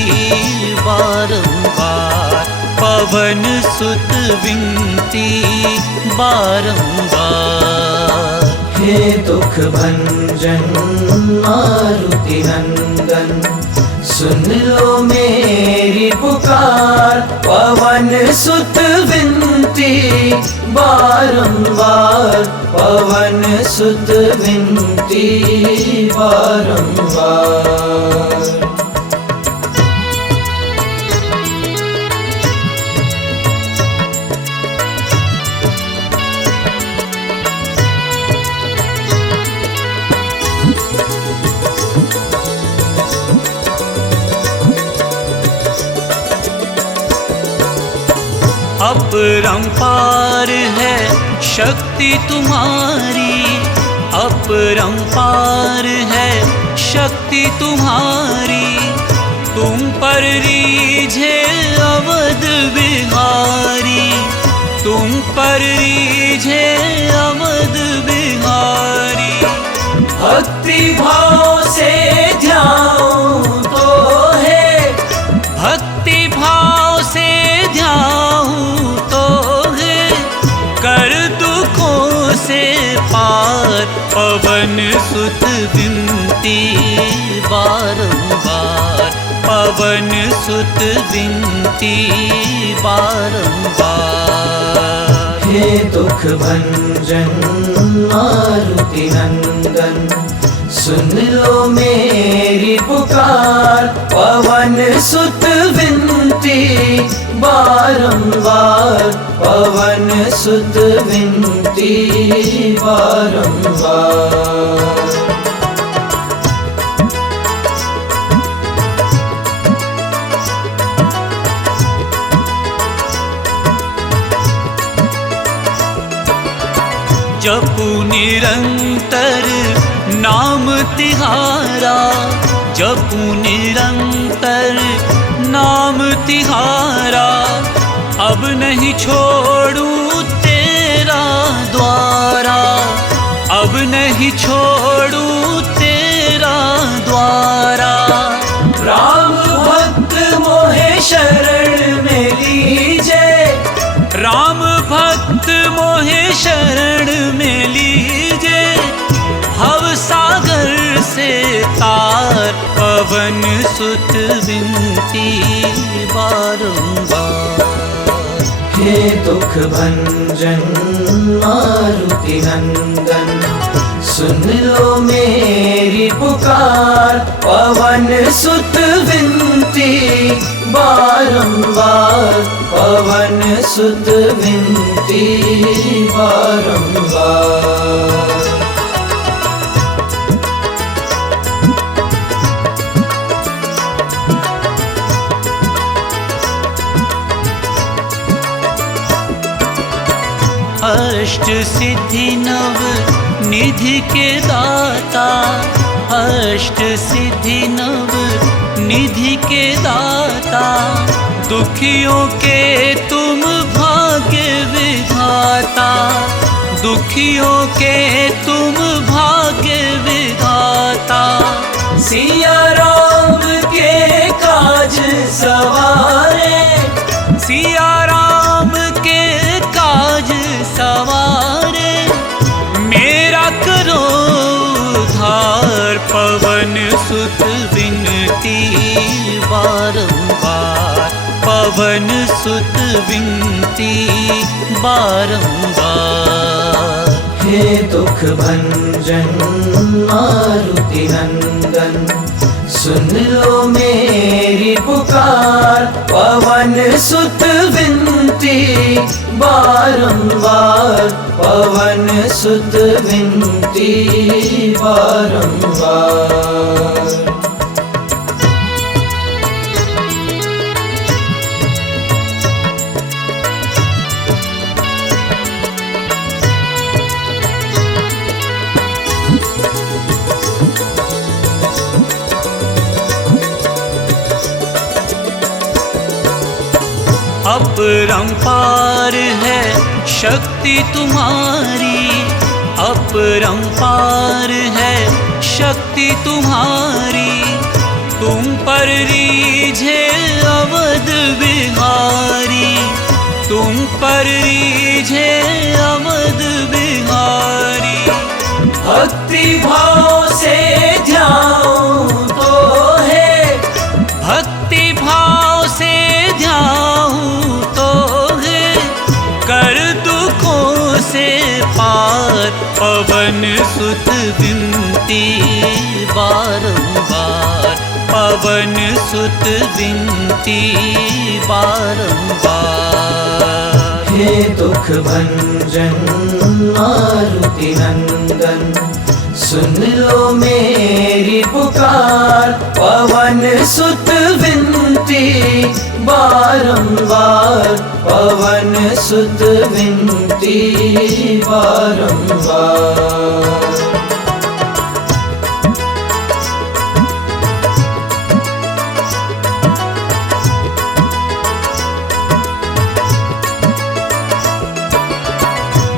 बारंबार, पवन सुत विनती बारंबार। हे दुख भंजन मारुति नंदन, सुन लो मेरी पुकार। पवन सुत विनती बारंबार, पवन सुत विनती बारंबार। अपरंपार है शक्ति तुम्हारी, अपरंपार है शक्ति तुम्हारी। तुम पर रीझे अवध बिहारी, तुम पर रीझे अवध बिहारी। भक्ति भाव से ध्यान तो है, भक्ति भाव से ध्यान तो है, कर दुखों से पार। पवन सुत विनती बारंबार, पवन सुत विनती बारंबार। हे दुख भंजन मारुति नंदन, सुन लो मेरी पुकार। पवन सुत विनती बारंबार, पवन सुत विनती बारंबार। जपू निरंतर नाम तिहारा, जपू निरंतर नाम तिहारा। अब नहीं छोड़ू तेरा द्वारा, अब नहीं छोड़ू तेरा द्वारा। राम भक्त मोहे शरण में लीजे, राम भक्त मोहे शरण में लीजे। भव सागर से तार, पवन सुत विनती बारंबार। हे दुख भंजन मारुति नंदन, सुन लो मेरी पुकार। पवन सुत विनती बारंबार, पवन सुत विनती बारंबार। अष्ट सिद्धि नव निधि के दाता, अष्ट सिद्धि नव निधि के दाता। दुखियों के तुम भाग्य विधाता, दुखियों के तुम भाग्य विधाता। सिया राम के काज सवारे, सिया राम के काज सवारे, मेरा करो उद्धार। पवन सुत विनती बारंबार, पवन सुत विनती बारंबार। हे दुख भंजन मारुति नंदन, सुन लो मेरी पुकार। पवन सुत विनती बारंबार, पवन सुत विनती बारंबार। अपरंपार है शक्ति तुम्हारी, अपरंपार है शक्ति तुम्हारी। तुम पर रीझे अवध बिहारी, तुम पर रीझे अवध बिहारी। भक्ति भाव से ध्याऊं तो है, भक्ति भाव से ध्याऊं तो है, कर दुखों से पार। पवन सुत विनती बारंबार, पवन सुत विनती बारंबार। हे दुख भंजन मारुति नंदन, सुन लो मेरी पुकार। पवन सुत विनती बारंबार, पवन सुत विनती बारंबार।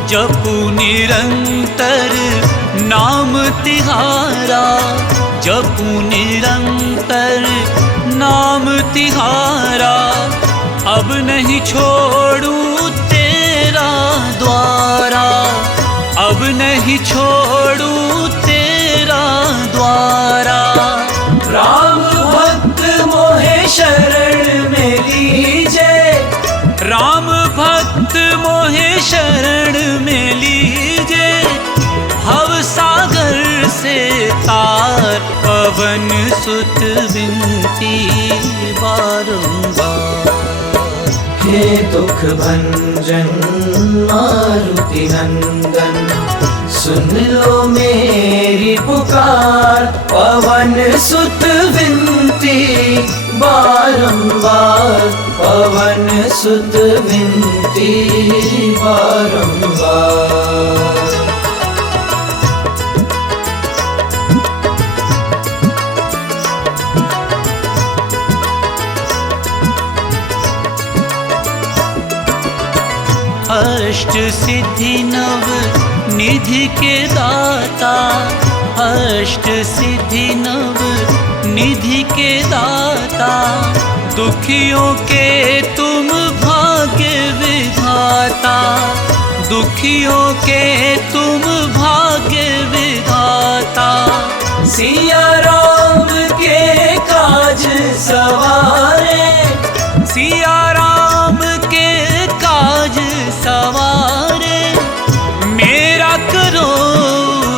जपू निरंतर नाम तिहारा, जपू निरंतर नाम तिहारा। अब नहीं छोड़ू तेरा द्वारा, अब नहीं छोड़ू तेरा द्वारा। राम भक्त मोहे शरण में लीजे, राम भक्त मोहे शरण में लीजे। भव सागर से तार, पवन सुत विनती बारंबार। हे दुख भंजन मारुति नंदन, सुन लो मेरी पुकार। पवन सुत विनती बारंबार, पवन सुत विनती बारंबार। अष्ट सिद्धि नव निधि के दाता, अष्ट सिद्धि नव निधि के दाता। दुखियों के तुम भाग्य विधाता, दुखियों के तुम भाग्य विधाता। सिया राम के काज सवारे, सिया राम के काज सवारे। मेरा करो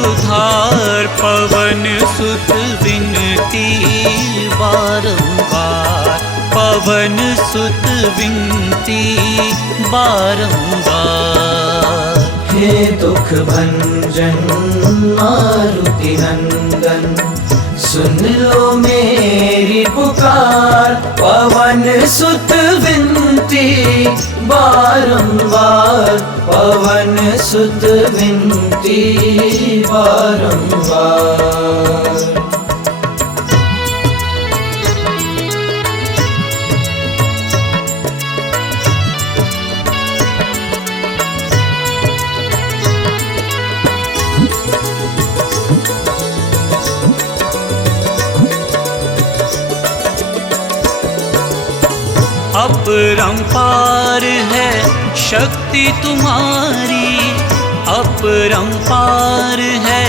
उद्धार, पवन सुत विनती बारंबार, पवन सुत विनती बारंबार। हे दुख भंजन मारुति नंदन, सुन लो मेरी पुकार। पवन सुत विनती बारंबार, पवन सुत विनती बारंबार। अपरंपार है शक्ति तुम्हारी, अपरंपार है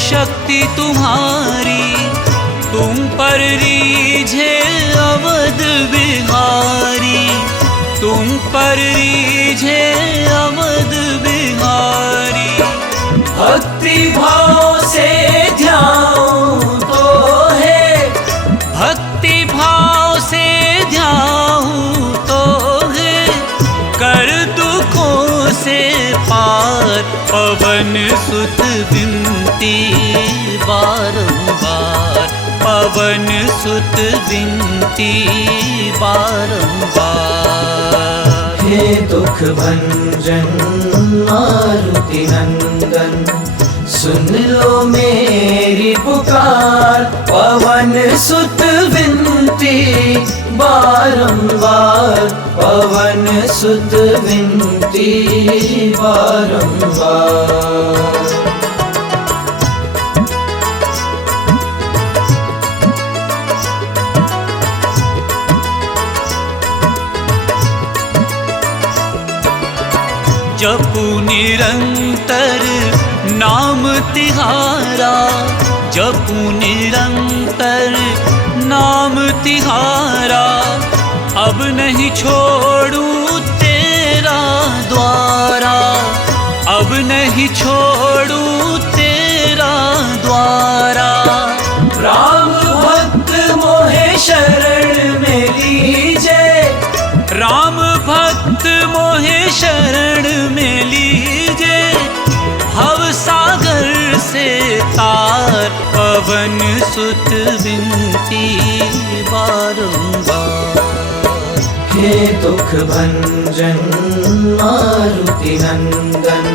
शक्ति तुम्हारी। तुम पर रीझे अवध बिहारी, तुम पर रीझे अवध बिहारी। भक्ति भाव से ध्याऊं तो है, भक्ति भाव से ध्याऊं तो है, कर दुखों से पार। पवन सुत विनती बारंबार, पवन सुत विनती बारंबार। हे दुख भंजन मारुति नंदन, सुन लो मेरी पुकार। पवन सुत विनती बारंबार पवन सुत विनती बारंबार। जपू निरंतर नाम तिहारा, जपू निरंतर नाम तिहारा, अब नहीं छोड़ू तेरा द्वारा, अब नहीं छोड़ू तेरा द्वारा। राम भक्त मोहे शरण में लीजे, राम भक्त मोहे शरण में लीजे, भव सागर से तार पवन सुत विनती बारंबार। हे दुख भंजन मारुति नंदन,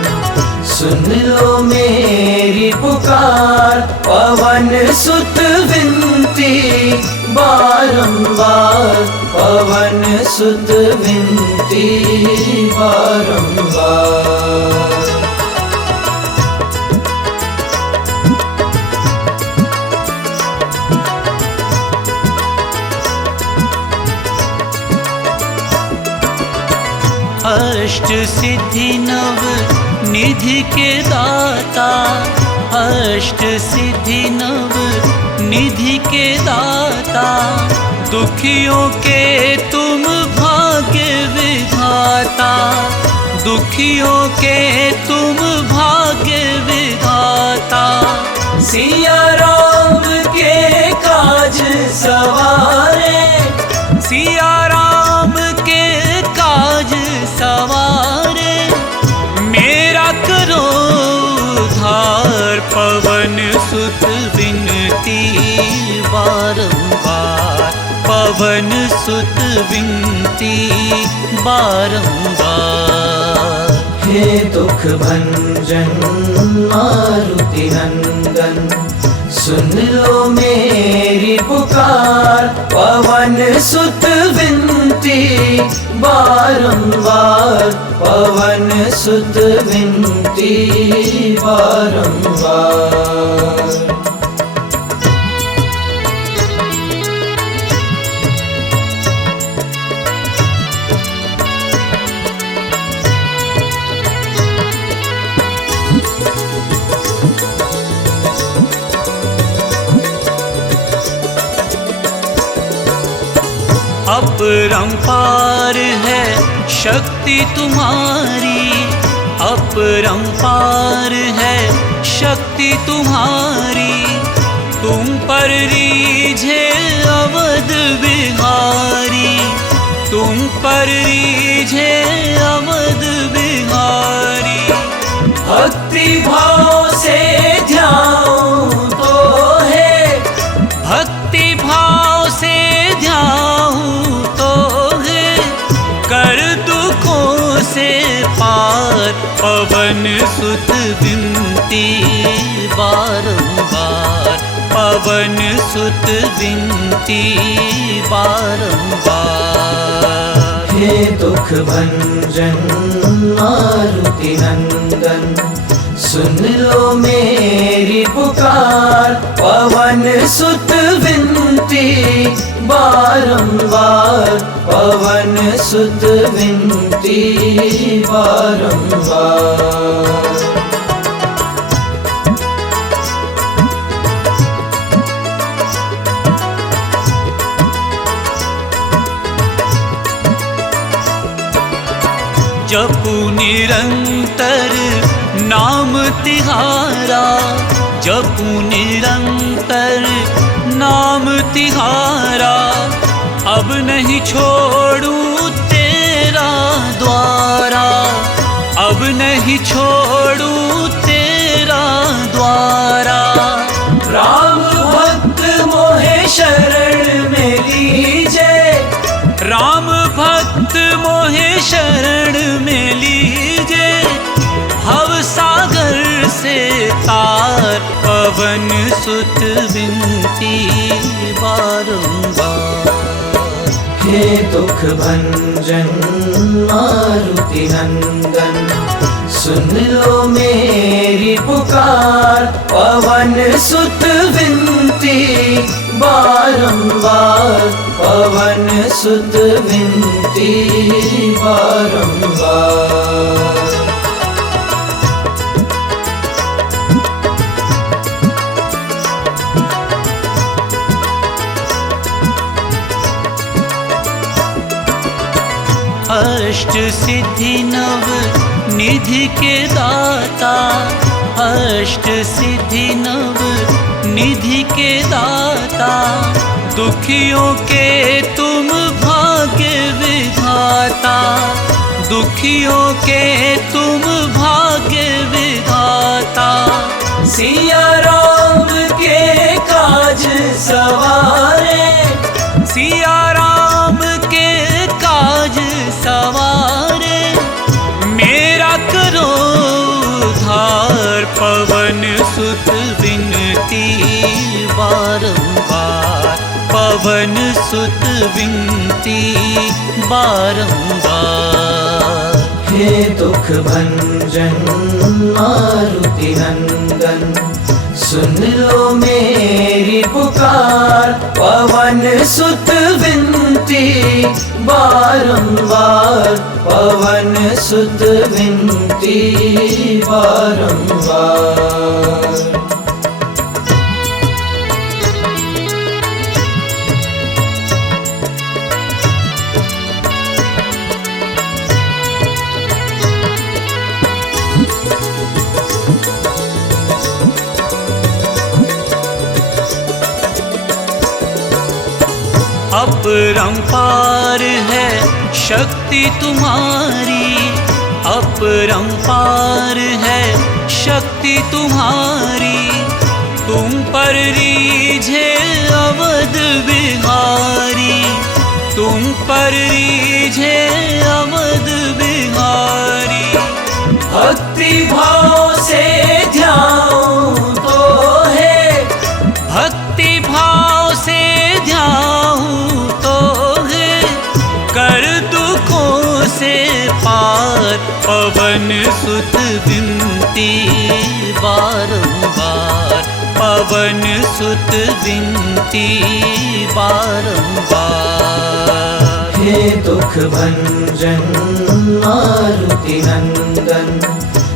सुन लो मेरी पुकार, पवन सुत विनती बारंबार, पवन सुत विनती बारंबार। अष्ट सिद्धि नव निधि के दाता, अष्ट सिद्धि नव निधि के दाता, दुखियों के तुम भाग्य विधाता, दुखियों के तुम भाग्य विधाता। सिया राम के काज सवारे, सिया राम के काज सवारे, मेरा करो उद्धार, पवन सुत विनती बारंबार, पवन सुत विनती बारंबार। हे दुख भंजन मारुति नंदन, सुन लो मेरी पुकार, पवन सुत विनती बारंबार, पवन सुत विनती बारंबार। अपरंपार है शक्ति तुम्हारी, अपरंपार है शक्ति तुम्हारी, तुम पर रीझे अवध बिहारी, तुम पर रीझे अवध बिहारी। भक्ति भाव से ध्याऊं तो है, भक्ति भाव से ध्याऊं तो है, कर दुखों से पार, पवन सुत विनती बारंबार, पवन सुत विनती बारंबार। हे दुख भंजन मारुति नंदन, सुन लो मेरी पुकार, पवन सुत विनती बारंबार, पवन सुत विनती बारंबार। जपू निरंतर नाम तिहारा, जपू निरंतर नाम तिहारा, अब नहीं छोड़ू तेरा द्वारा, अब नहीं छोड़ू तेरा द्वारा। राम भक्त मोहे शरण में लीजे, राम भक्त मोहे शरण में लीजे, भव सागर से तार, पवन सुत विनती बारंबार। हे दुख भंजन मारुति नंदन, सुन लो मेरी पुकार। पवन सुत विनती बारंबार, पवन सुत विनती बारंबार। अष्ट सिद्धि नव निधि के दाता, अष्ट सिद्धि नव निधि के दाता, दुखियों के तुम भाग्य विधाता, दुखियों के तुम भाग्य विधाता। सिया राम के काज सवारे, सिया राम के काज सवारे, मेरा करो उद्धार। पवन सुत विनती बारंबार, पवन सुत विनती बारंबार। हे दुख भंजन मारुति नंदन, सुन लो मेरी पुकार। पवन सुत विनती बारंबार, पवन सुत विनती बारंबार। अपरंपार है शक्ति तुम्हारी, अपरंपार है शक्ति तुम्हारी। तुम पर रीझे अवध बिहारी, तुम पर रीझे अवध बिहारी। भक्ति भाव से ध्यान तो है, भक्ति भाव से ध्यान तो है, कर दुखों से पार। पवन सुत विनती बारंबार, पवन सुत विनती बारंबार। हे दुख भंजन मारुति नंदन,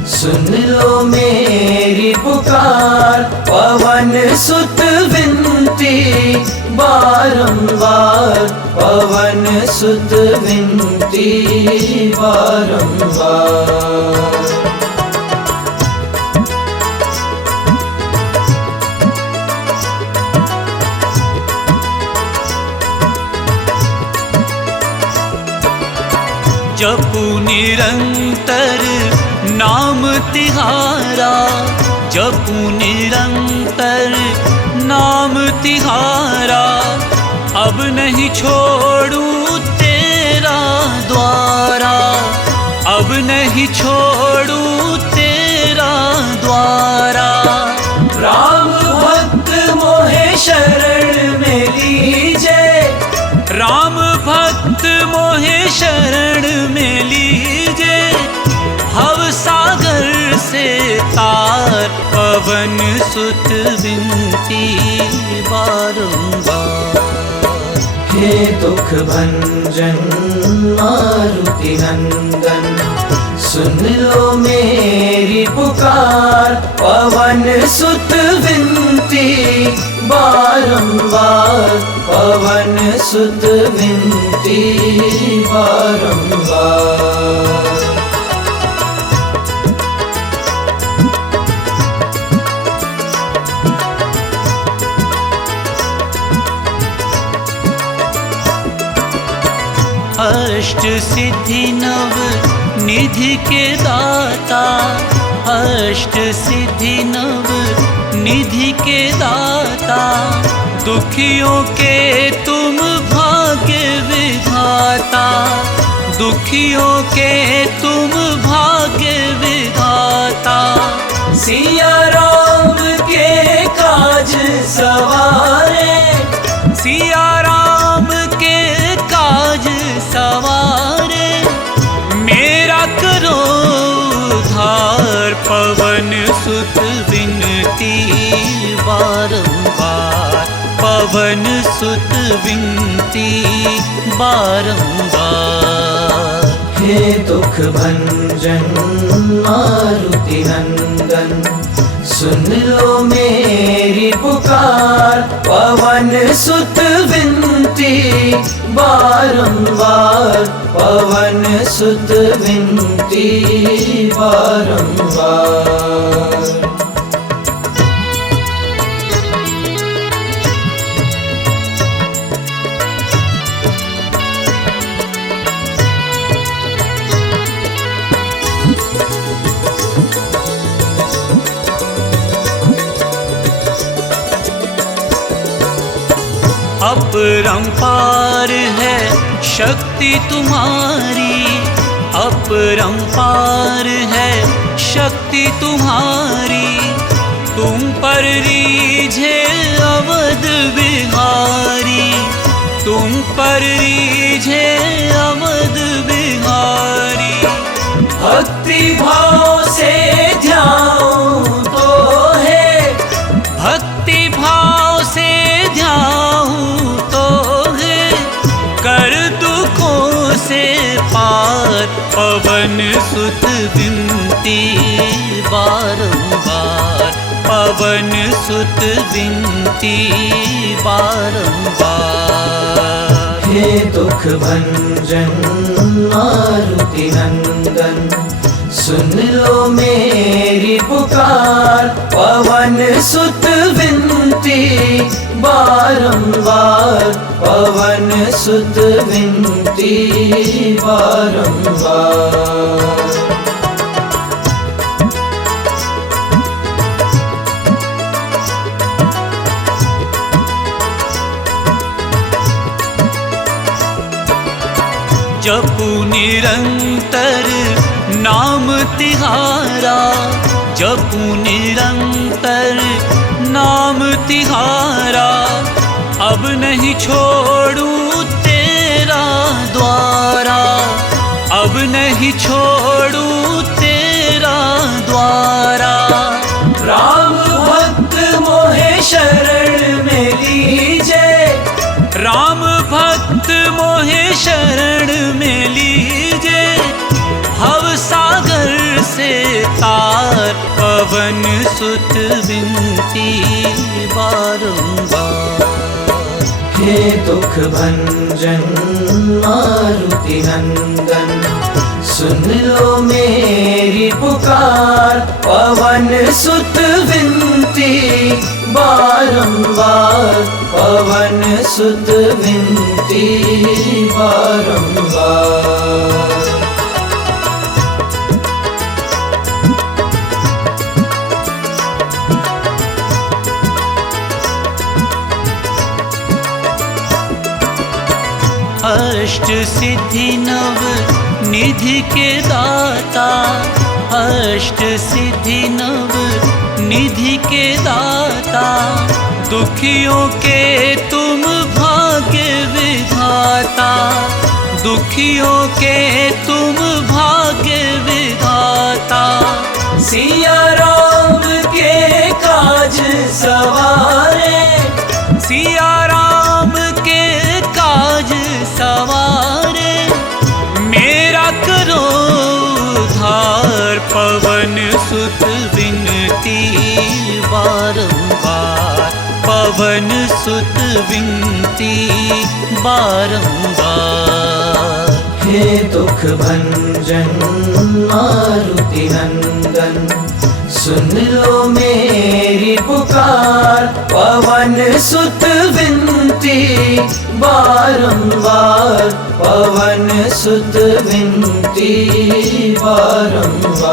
सुन लो मेरी पुकार। पवन सुत विनती बारंबार, पवन सुत विनती बारंबार। जपू निरंतर नाम तिहारा, जपू निरंतर नाम तिहारा। अब नहीं छोड़ूं तेरा द्वारा, अब नहीं छोड़ूं तेरा द्वारा। राम भक्त मोहे शरण में लीजे, राम भक्त मोहे शरण में लीजे। भव सागर से तार, पवन सुत विनती बारंबार। हे दुख भंजन मारुति नंदन, सुन लो मेरी पुकार। पवन सुत विनती बारंबार, पवन सुत विनती बारंबार। अष्ट सिद्धि नव निधि के दाता, अष्ट सिद्धि नव निधि के दाता। दुखियों के तुम भाग्य विधाता, दुखियों के तुम भाग्य विधाता। सिया राम के काज सवारे, सिया राम के काज पवन सुत विनती बारंबार, पवन सुत विनती बारंबार। हे दुख भंजन मारुति नंदन, सुन लो मेरी पुकार, पवन सुत विनती बारंबार, पवन सुत विनती बारंबार। अपरंपार है शक्ति तुम्हारी, अपरंपार है शक्ति तुम्हारी, तुम पर रीझे अवध बिहारी, तुम पर रीझे अवध बिहारी। भक्ति भाव से ध्याऊं तो है, भक्ति भाव से ध्याऊं तो है, कर दुखों से पार, पवन सुत विनती बारंबार, पवन सुत विनती बारंबार। हे दुख भंजन मारुति नंदन, सुन लो मेरी पुकार, पवन सुत विनती बारंबार, पवन सुत विनती बारंबार। जपू निरंतर नाम तिहारा, जपू निरंतर नाम तिहारा, अब नहीं छोड़ूं तेरा द्वारा, अब नहीं छोड़ूं तेरा द्वारा। राम भक्त मोहे शरण में लीजे, राम भक्त मोहे शरण में लीजे, भव सागर से तार, पवन सुत विनती बारंबार। हे दुख भंजन मारुति नंदन, सुन लो मेरी पुकार, पवन सुत विनती बारंबार, पवन सुत विनती बारंबार। अष्ट सिद्धि नव निधि के दाता, अष्ट सिद्धि नव निधि के दाता, दुखियों के तुम भाग्य विधाता, दुखियों के तुम भाग्य विधाता। सिया राम के काज सवारे, सिया राम के काज सवारे, मेरा करो उद्धार, पवन सुत विनती बारंबार, पवन सुत विनती बारंबार। हे दुख भंजन मारुति नंदन, सुन लो मेरी पुकार, पवन सुत विनती बारंबार, पवन सुत विनती बारंबार।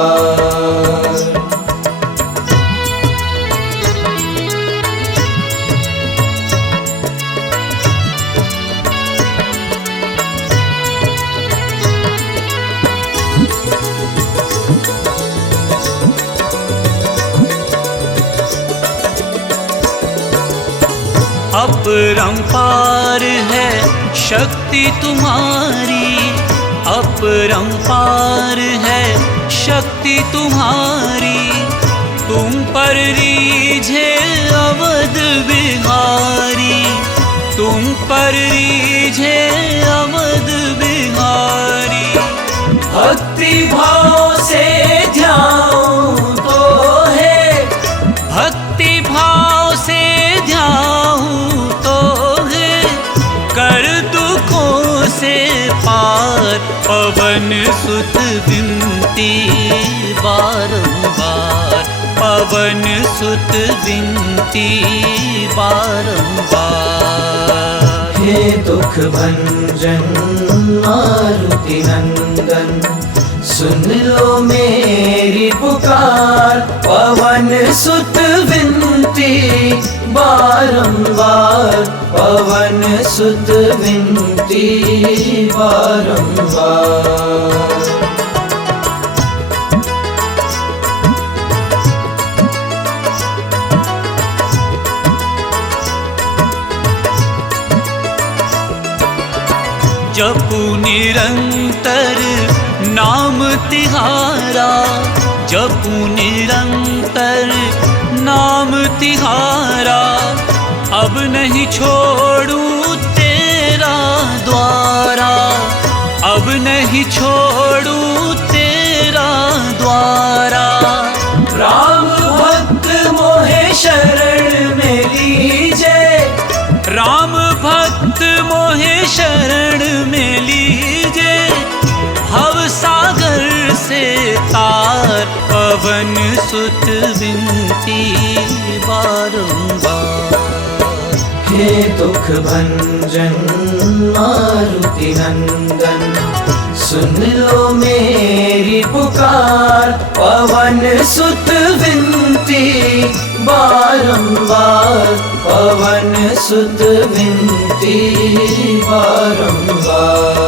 अपरंपार है शक्ति तुम्हारी, अपरंपार है शक्ति तुम्हारी, पर रीझे अवध बिहारी, तुम पर रीझे अवध बिहारी। भक्ति भाव से ध्याऊं तो है, भक्ति भाव से ध्याऊं तो है, कर दुखों से पार पवन सुत विनती बारंबार, पवन सुत विनती बारंबार। हे दुख भंजन मारुति नंदन, सुन लो मेरी पुकार, पवन सुत विनती बारंबार, पवन सुत विनती बारंबार। जपू निरंतर नाम तिहारा, जपू निरंतर नाम तिहारा, अब नहीं छोड़ूं तेरा द्वारा, अब नहीं छोड़ूं तेरा द्वारा। राम भक्त मोहे शरण में लीजे, राम भक्त मोहे शरण में लीजे, भव सागर से तार पवन सुत विनती बारंबार। हे दुख भंजन मारुति नंदन, सुन लो मेरी पुकार, पवन सुत विनती बारंबार, पवन सुत विनती बारंबार।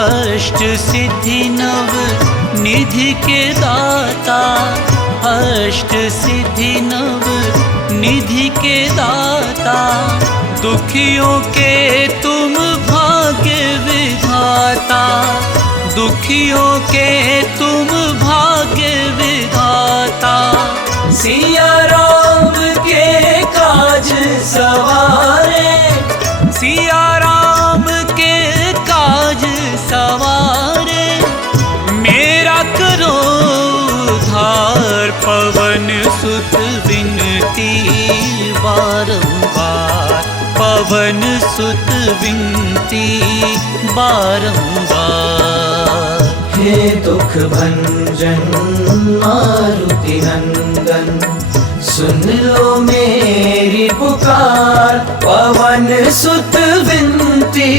अष्ट सिद्धि नव निधि के दाता, अष्ट सिद्धि नव निधि के दाता, दुखियों के तुम भाग्य विधाता, दुखियों के तुम भाग्य विधाता। सिया राम के काज सवारे, सिया राम के काज सवारे, मेरा करो उद्धार पवन सुत विनती बारंबार, पवन सुत विनती बारंबार। हे दुख भंजन मारुति नंदन, सुन लो मेरी पुकार, पवन सुत विनती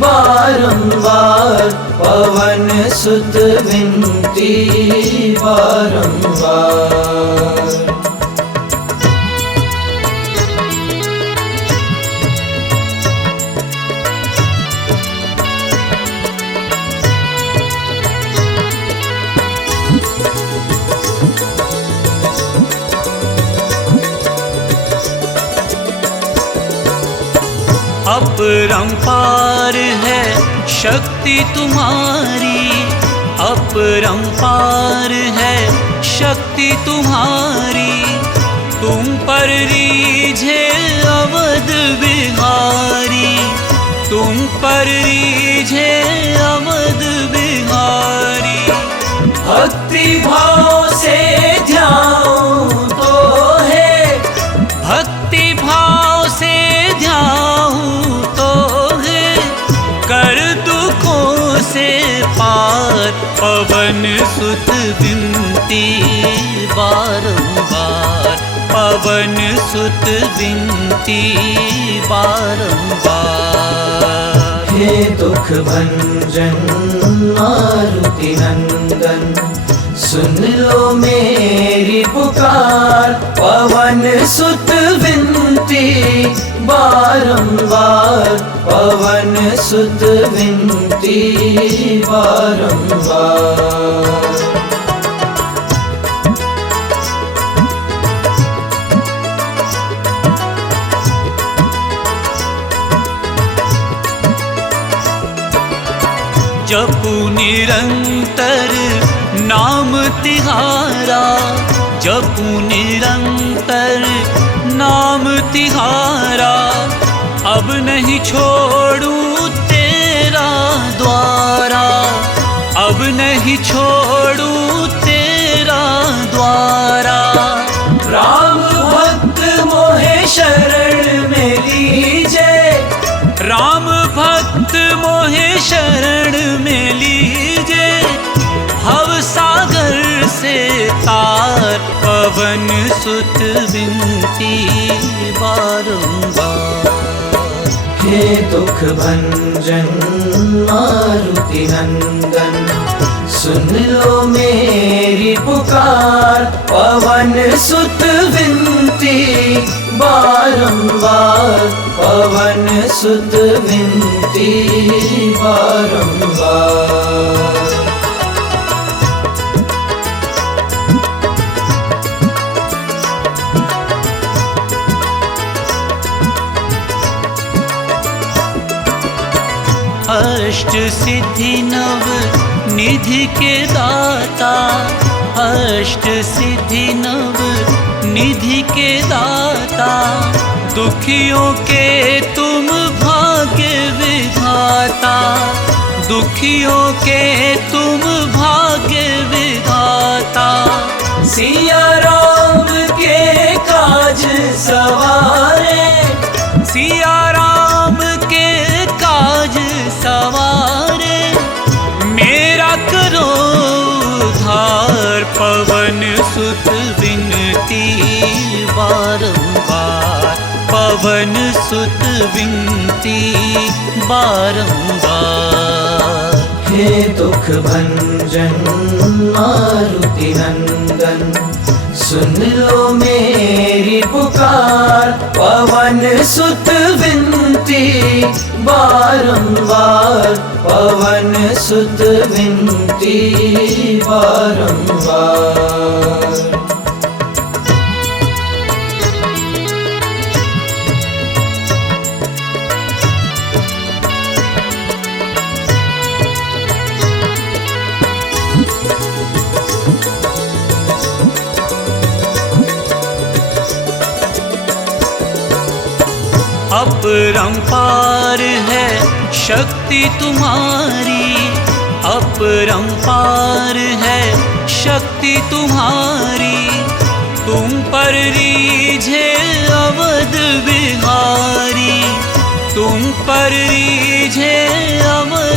बारंबार, पवन सुत विनती बारंबार। अपरंपार है शक्ति तुम्हारी, अपरंपार है शक्ति तुम्हारी, तुम पर रीझे अवध बिहारी, तुम पर रीझे अवध बिहारी। भक्ति भाव से ध्याऊं तो है, भक्ति भाव से ध्याऊं तो है, कर दुखों से पार पवन सुत विनती बारंबार, पवन सुत विनती बारंबार। हे दुख भंजन मारुति नंदन, सुन लो मेरी पुकार, पवन सुत विनती बारंबार, पवन सुत विनती बारंबार। निरंतर नाम तिहारा, जपू निरंतर नाम तिहारा। अब नहीं छोड़ू तेरा द्वारा, अब नहीं छोड़ू तेरा द्वारा। राम भक्त मोहे शरण में लीजे, राम भक्त मोहे शरण में लीजे। भव सागर से तार, पवन सुत विनती बारंबार। हे दुख भंजन मारुति नंदन, सुन लो मेरी पुकार। पवन सुत विनती बारंबार, पवन सुत विनती बारंबार। अष्ट सिद्धि नव निधि के दाता, अष्ट सिद्धि नव निधि के दाता। दुखियों के तुम भाग्य विधाता, दुखियों के तुम भाग्य विधाता। सिया राम के काज सवारे, सिया राम के काज सवारे। मेरा करो उद्धार, पवन सुत विनती बारंबार, पवन सुत विनती बारंबार। हे दुख भंजन मारुति नंदन, सुन लो मेरी पुकार। पवन सुत विनती बारंबार, पवन सुत विनती बारंबार। अपरंपार है शक्ति तुम्हारी, अपरंपार है शक्ति तुम्हारी। तुम पर रीझे अवध बिहारी, तुम पर रीझे अवध